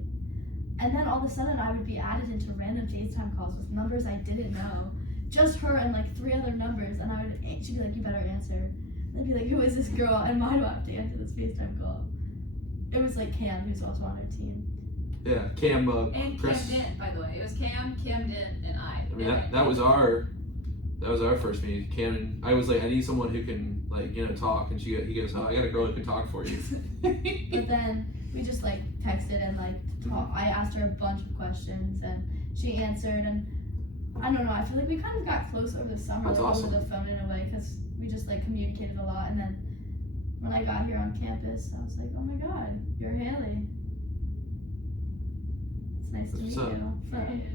and then all of a sudden I would be added into random FaceTime calls with numbers I didn't know, just her and like 3 other numbers, and she'd be like, "You better answer." And I'd be like, "Who is this girl? And why do I have to answer this FaceTime call?" It was like Cam, who's also on our team. Yeah, Cam. And Chris. Cam Dent, by the way. It was Cam Dent, and I. I mean, that was our first meeting. Cam and I was like, I need someone who can like talk, and he goes, "Oh, I got a girl who can talk for you." But then we just like texted and like talked. I asked her a bunch of questions and she answered, and I don't know. I feel like we kind of got close over the summer, That's like, awesome. over the phone in a way, because we just like communicated a lot. And then when I got here on campus, I was like, "Oh my God, you're Hailey. It's nice to meet So- you."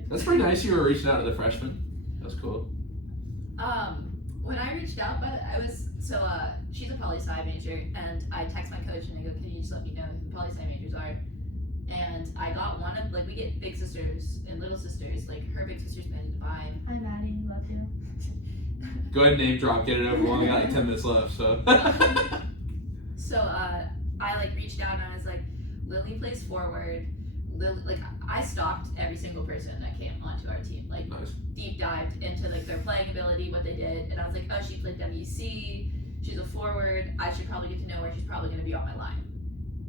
That's pretty nice. You were reaching out to the freshmen. That's cool. When I reached out, she's a poli-sci major, and I text my coach and I go, "Can you just let me know who the poli-sci majors are?" And I got one of, like, we get big sisters and little sisters, like her big sister's Maddie Divine. Hi Maddie, love you. Go ahead and name drop, get it over. We only got like 10 minutes left, so. So I like reached out and I was like, Lily plays forward. Like I stalked every single person that came onto our team, like Nice. deep dived into like their playing ability, what they did, and I was like, oh, she played WC, she's a forward, I should probably get to know her, she's probably gonna be on my line.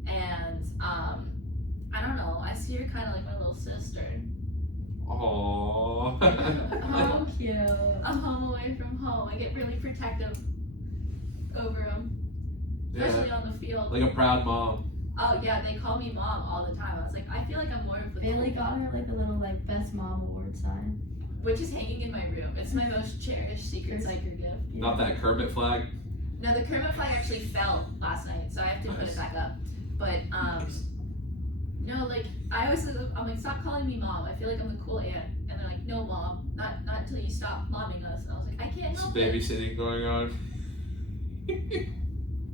And I don't know, I see her kind of like my little sister. Aww. How cute. I'm home away from home. I get really protective over them, especially on the field. Like a proud mom. Oh yeah, they call me mom all the time. I was like, I feel like I'm more of the Bailey got her like a little like best mom award sign. which is hanging in my room. It's my most cherished secret Psyker gift. Not that Kermit flag. No, the Kermit flag actually fell last night, so I have to put it back up. But no, like I'm like, stop calling me mom. I feel like I'm the cool aunt, and they're like, no, mom, not until you stop momming us. And I was like, I can't Some help it. babysitting going on.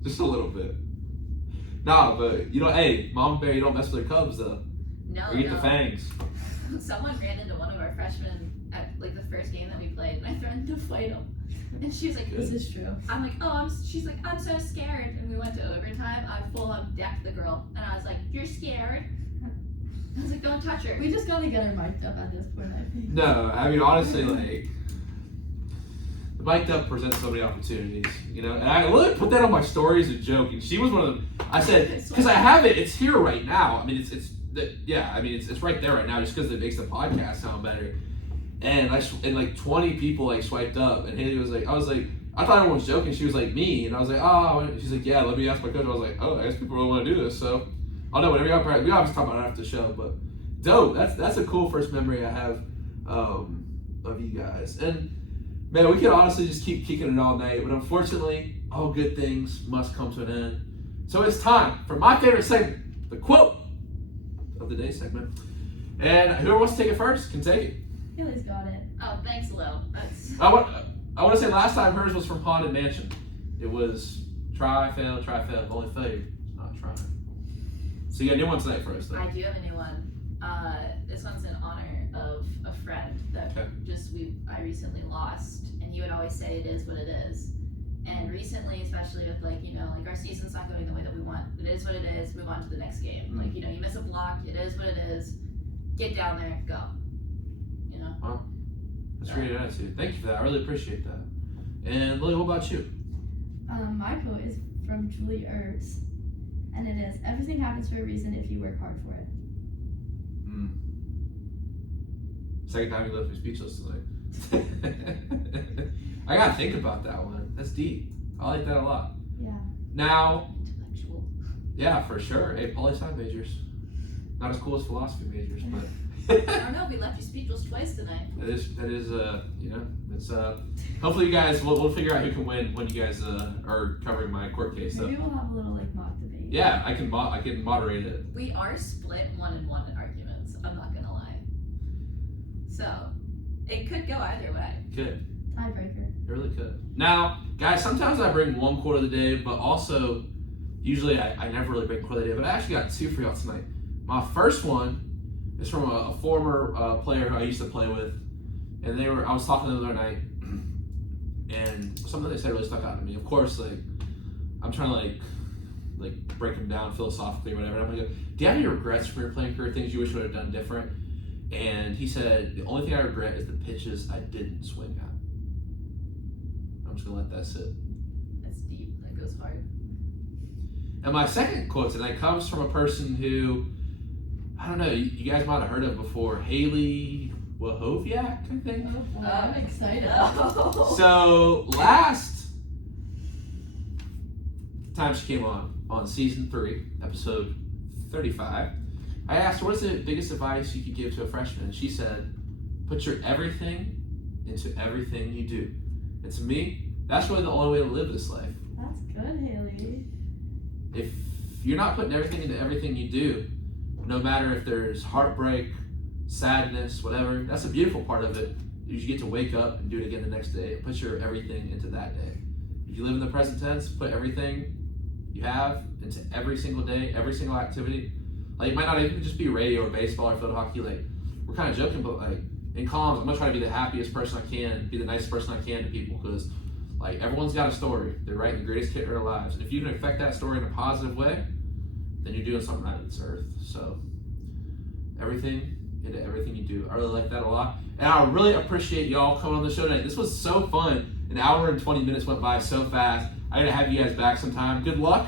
Just a little bit. Nah, but hey, Mama Bear, you don't mess with her cubs though. No, Or you get no. the fangs. Someone ran into one of our freshmen at like the first game that we played, and I threatened to fight him. And she was like, This is true. I'm like, oh, she's like, I'm so scared. And we went to overtime. I full on decked the girl, and I was like, you're scared? I was like, don't touch her. We just gotta get her mic'd up at this point, I think. No, I mean honestly, like the mic'd up presents so many opportunities, And I literally put that on my story as a joke, and she was one of them. I said because I have it, it's here right now. I mean, it's right there right now, just because it makes the podcast sound better. And like 20 people like swiped up, and Hailey was like, I thought everyone was joking. She was like, me, and I was like, oh, and she's like, yeah, let me ask my coach. I was like, oh, I guess people really want to do this, so I'll know whenever we obviously talk about it after the show, but dope. That's a cool first memory I have of you guys. And man, we could honestly just keep kicking it all night, but unfortunately, all good things must come to an end. So it's time for my favorite segment, the quote of the day segment. And whoever wants to take it first can take it. Haley's got it. Oh, thanks, Lil. That's I want to say last time hers was from Haunted Mansion. It was try, fail, only failure is not trying. So you got a new one tonight for us, though. I do have a new one. This one's in honor of a friend that I recently lost, and he would always say it is what it is. And recently, especially with like our season's not going the way that we want. It is what it is. Move on to the next game. Like you miss a block. It is what it is. Get down there. Go. Wow. That's a great attitude. Thank you for that. I really appreciate that. And Lily, what about you? My quote is from Julie Ertz, and it is, everything happens for a reason if you work hard for it. Second time you left me speechless tonight. I gotta think about that one. That's deep. I like that a lot. Yeah. Now, Intellectual. yeah, for sure. Hey, poli-sci majors. Not as cool as philosophy majors, but I don't know. We left you speechless twice tonight. that is it's hopefully you guys we'll figure out who can win when you guys are covering my court case. So Maybe we'll have a little like mock debate. yeah, I can moderate it. We are split 1-1 in arguments. I'm not gonna lie. So it could go either way. Good. Tiebreaker. It really could. Now, guys, sometimes I bring one quote of the day, but also, usually I never really bring a quote of the day, but I actually got two for y'all tonight. My first one is from a former player who I used to play with, and I was talking to them the other night, and something they said really stuck out to me. Of course, like, I'm trying to like break them down philosophically or whatever. And I'm like, do you have any regrets from your playing career, things you wish you would have done different? And he said, the only thing I regret is the pitches I didn't swing at. I'm just gonna let that sit. That's deep. That goes hard. And my second quote tonight comes from a person who, I don't know, you guys might have heard of before, Hailey Wachowiak, I think. Oh, I'm excited. No. So last time she came on season 3, episode 35, I asked her, what's the biggest advice you could give to a freshman? And she said, put your everything into everything you do. And to me, that's really the only way to live this life. That's good, Hailey. If you're not putting everything into everything you do, no matter if there's heartbreak, sadness, whatever, that's a beautiful part of it. You get to wake up and do it again the next day. Put your everything into that day. If you live in the present tense, put everything you have into every single day, every single activity. Like, it might not even just be radio or baseball or field hockey. Like, we're kind of joking, but like in comms, I'm gonna try to be the happiest person I can, be the nicest person I can to people, because like everyone's got a story. They're writing the greatest kid in their lives, and if you can affect that story in a positive way, then you're doing something right on this earth. So everything into everything you do. I really like that a lot, and I really appreciate y'all coming on the show tonight. This was so fun. An hour and 20 minutes went by so fast. I gotta have you guys back sometime. Good luck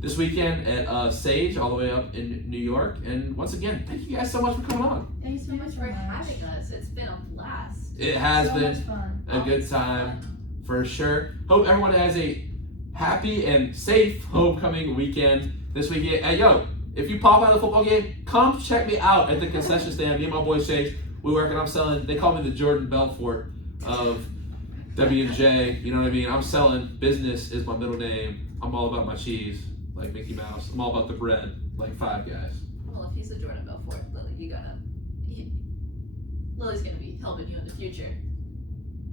this weekend at Sage, all the way up in New York. And once again, thank you guys so much for coming on. Thank you so much for having us. It's been a blast. It has so been much fun. a good time for sure. Hope everyone has a happy and safe homecoming weekend this weekend. Hey, yo, if you pop out of the football game, come check me out at the concession stand. Me and my boy Sage, we work and I'm selling. They call me the Jordan Belfort of W&J. You know what I mean? I'm selling. Business is my middle name. I'm all about my cheese, like Mickey Mouse. I'm all about the bread, like Five Guys. Well, if he's a Jordan Belfort, Lily, Lily's gonna be helping you in the future.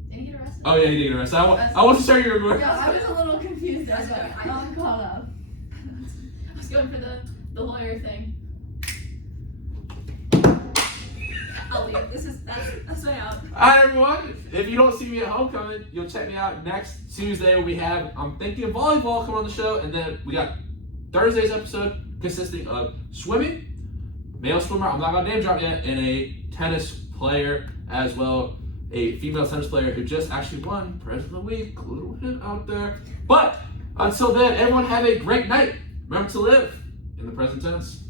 Did he get arrested? Oh yeah, he did get arrested. I wasn't sure you were going. Yeah, I was a little confused there, That's but okay. I'm caught up. I was going for the lawyer thing. I'll leave. That's my out. Alright everyone, if you don't see me at homecoming, you'll check me out next Tuesday when we have, I'm thinking, volleyball coming on the show, and then we got Thursday's episode consisting of swimming, male swimmer, I'm not gonna name drop yet, and a tennis player as well, a female tennis player who just actually won President of the Week, a little hint out there. But until then, everyone have a great night. Remember to live in the present tense.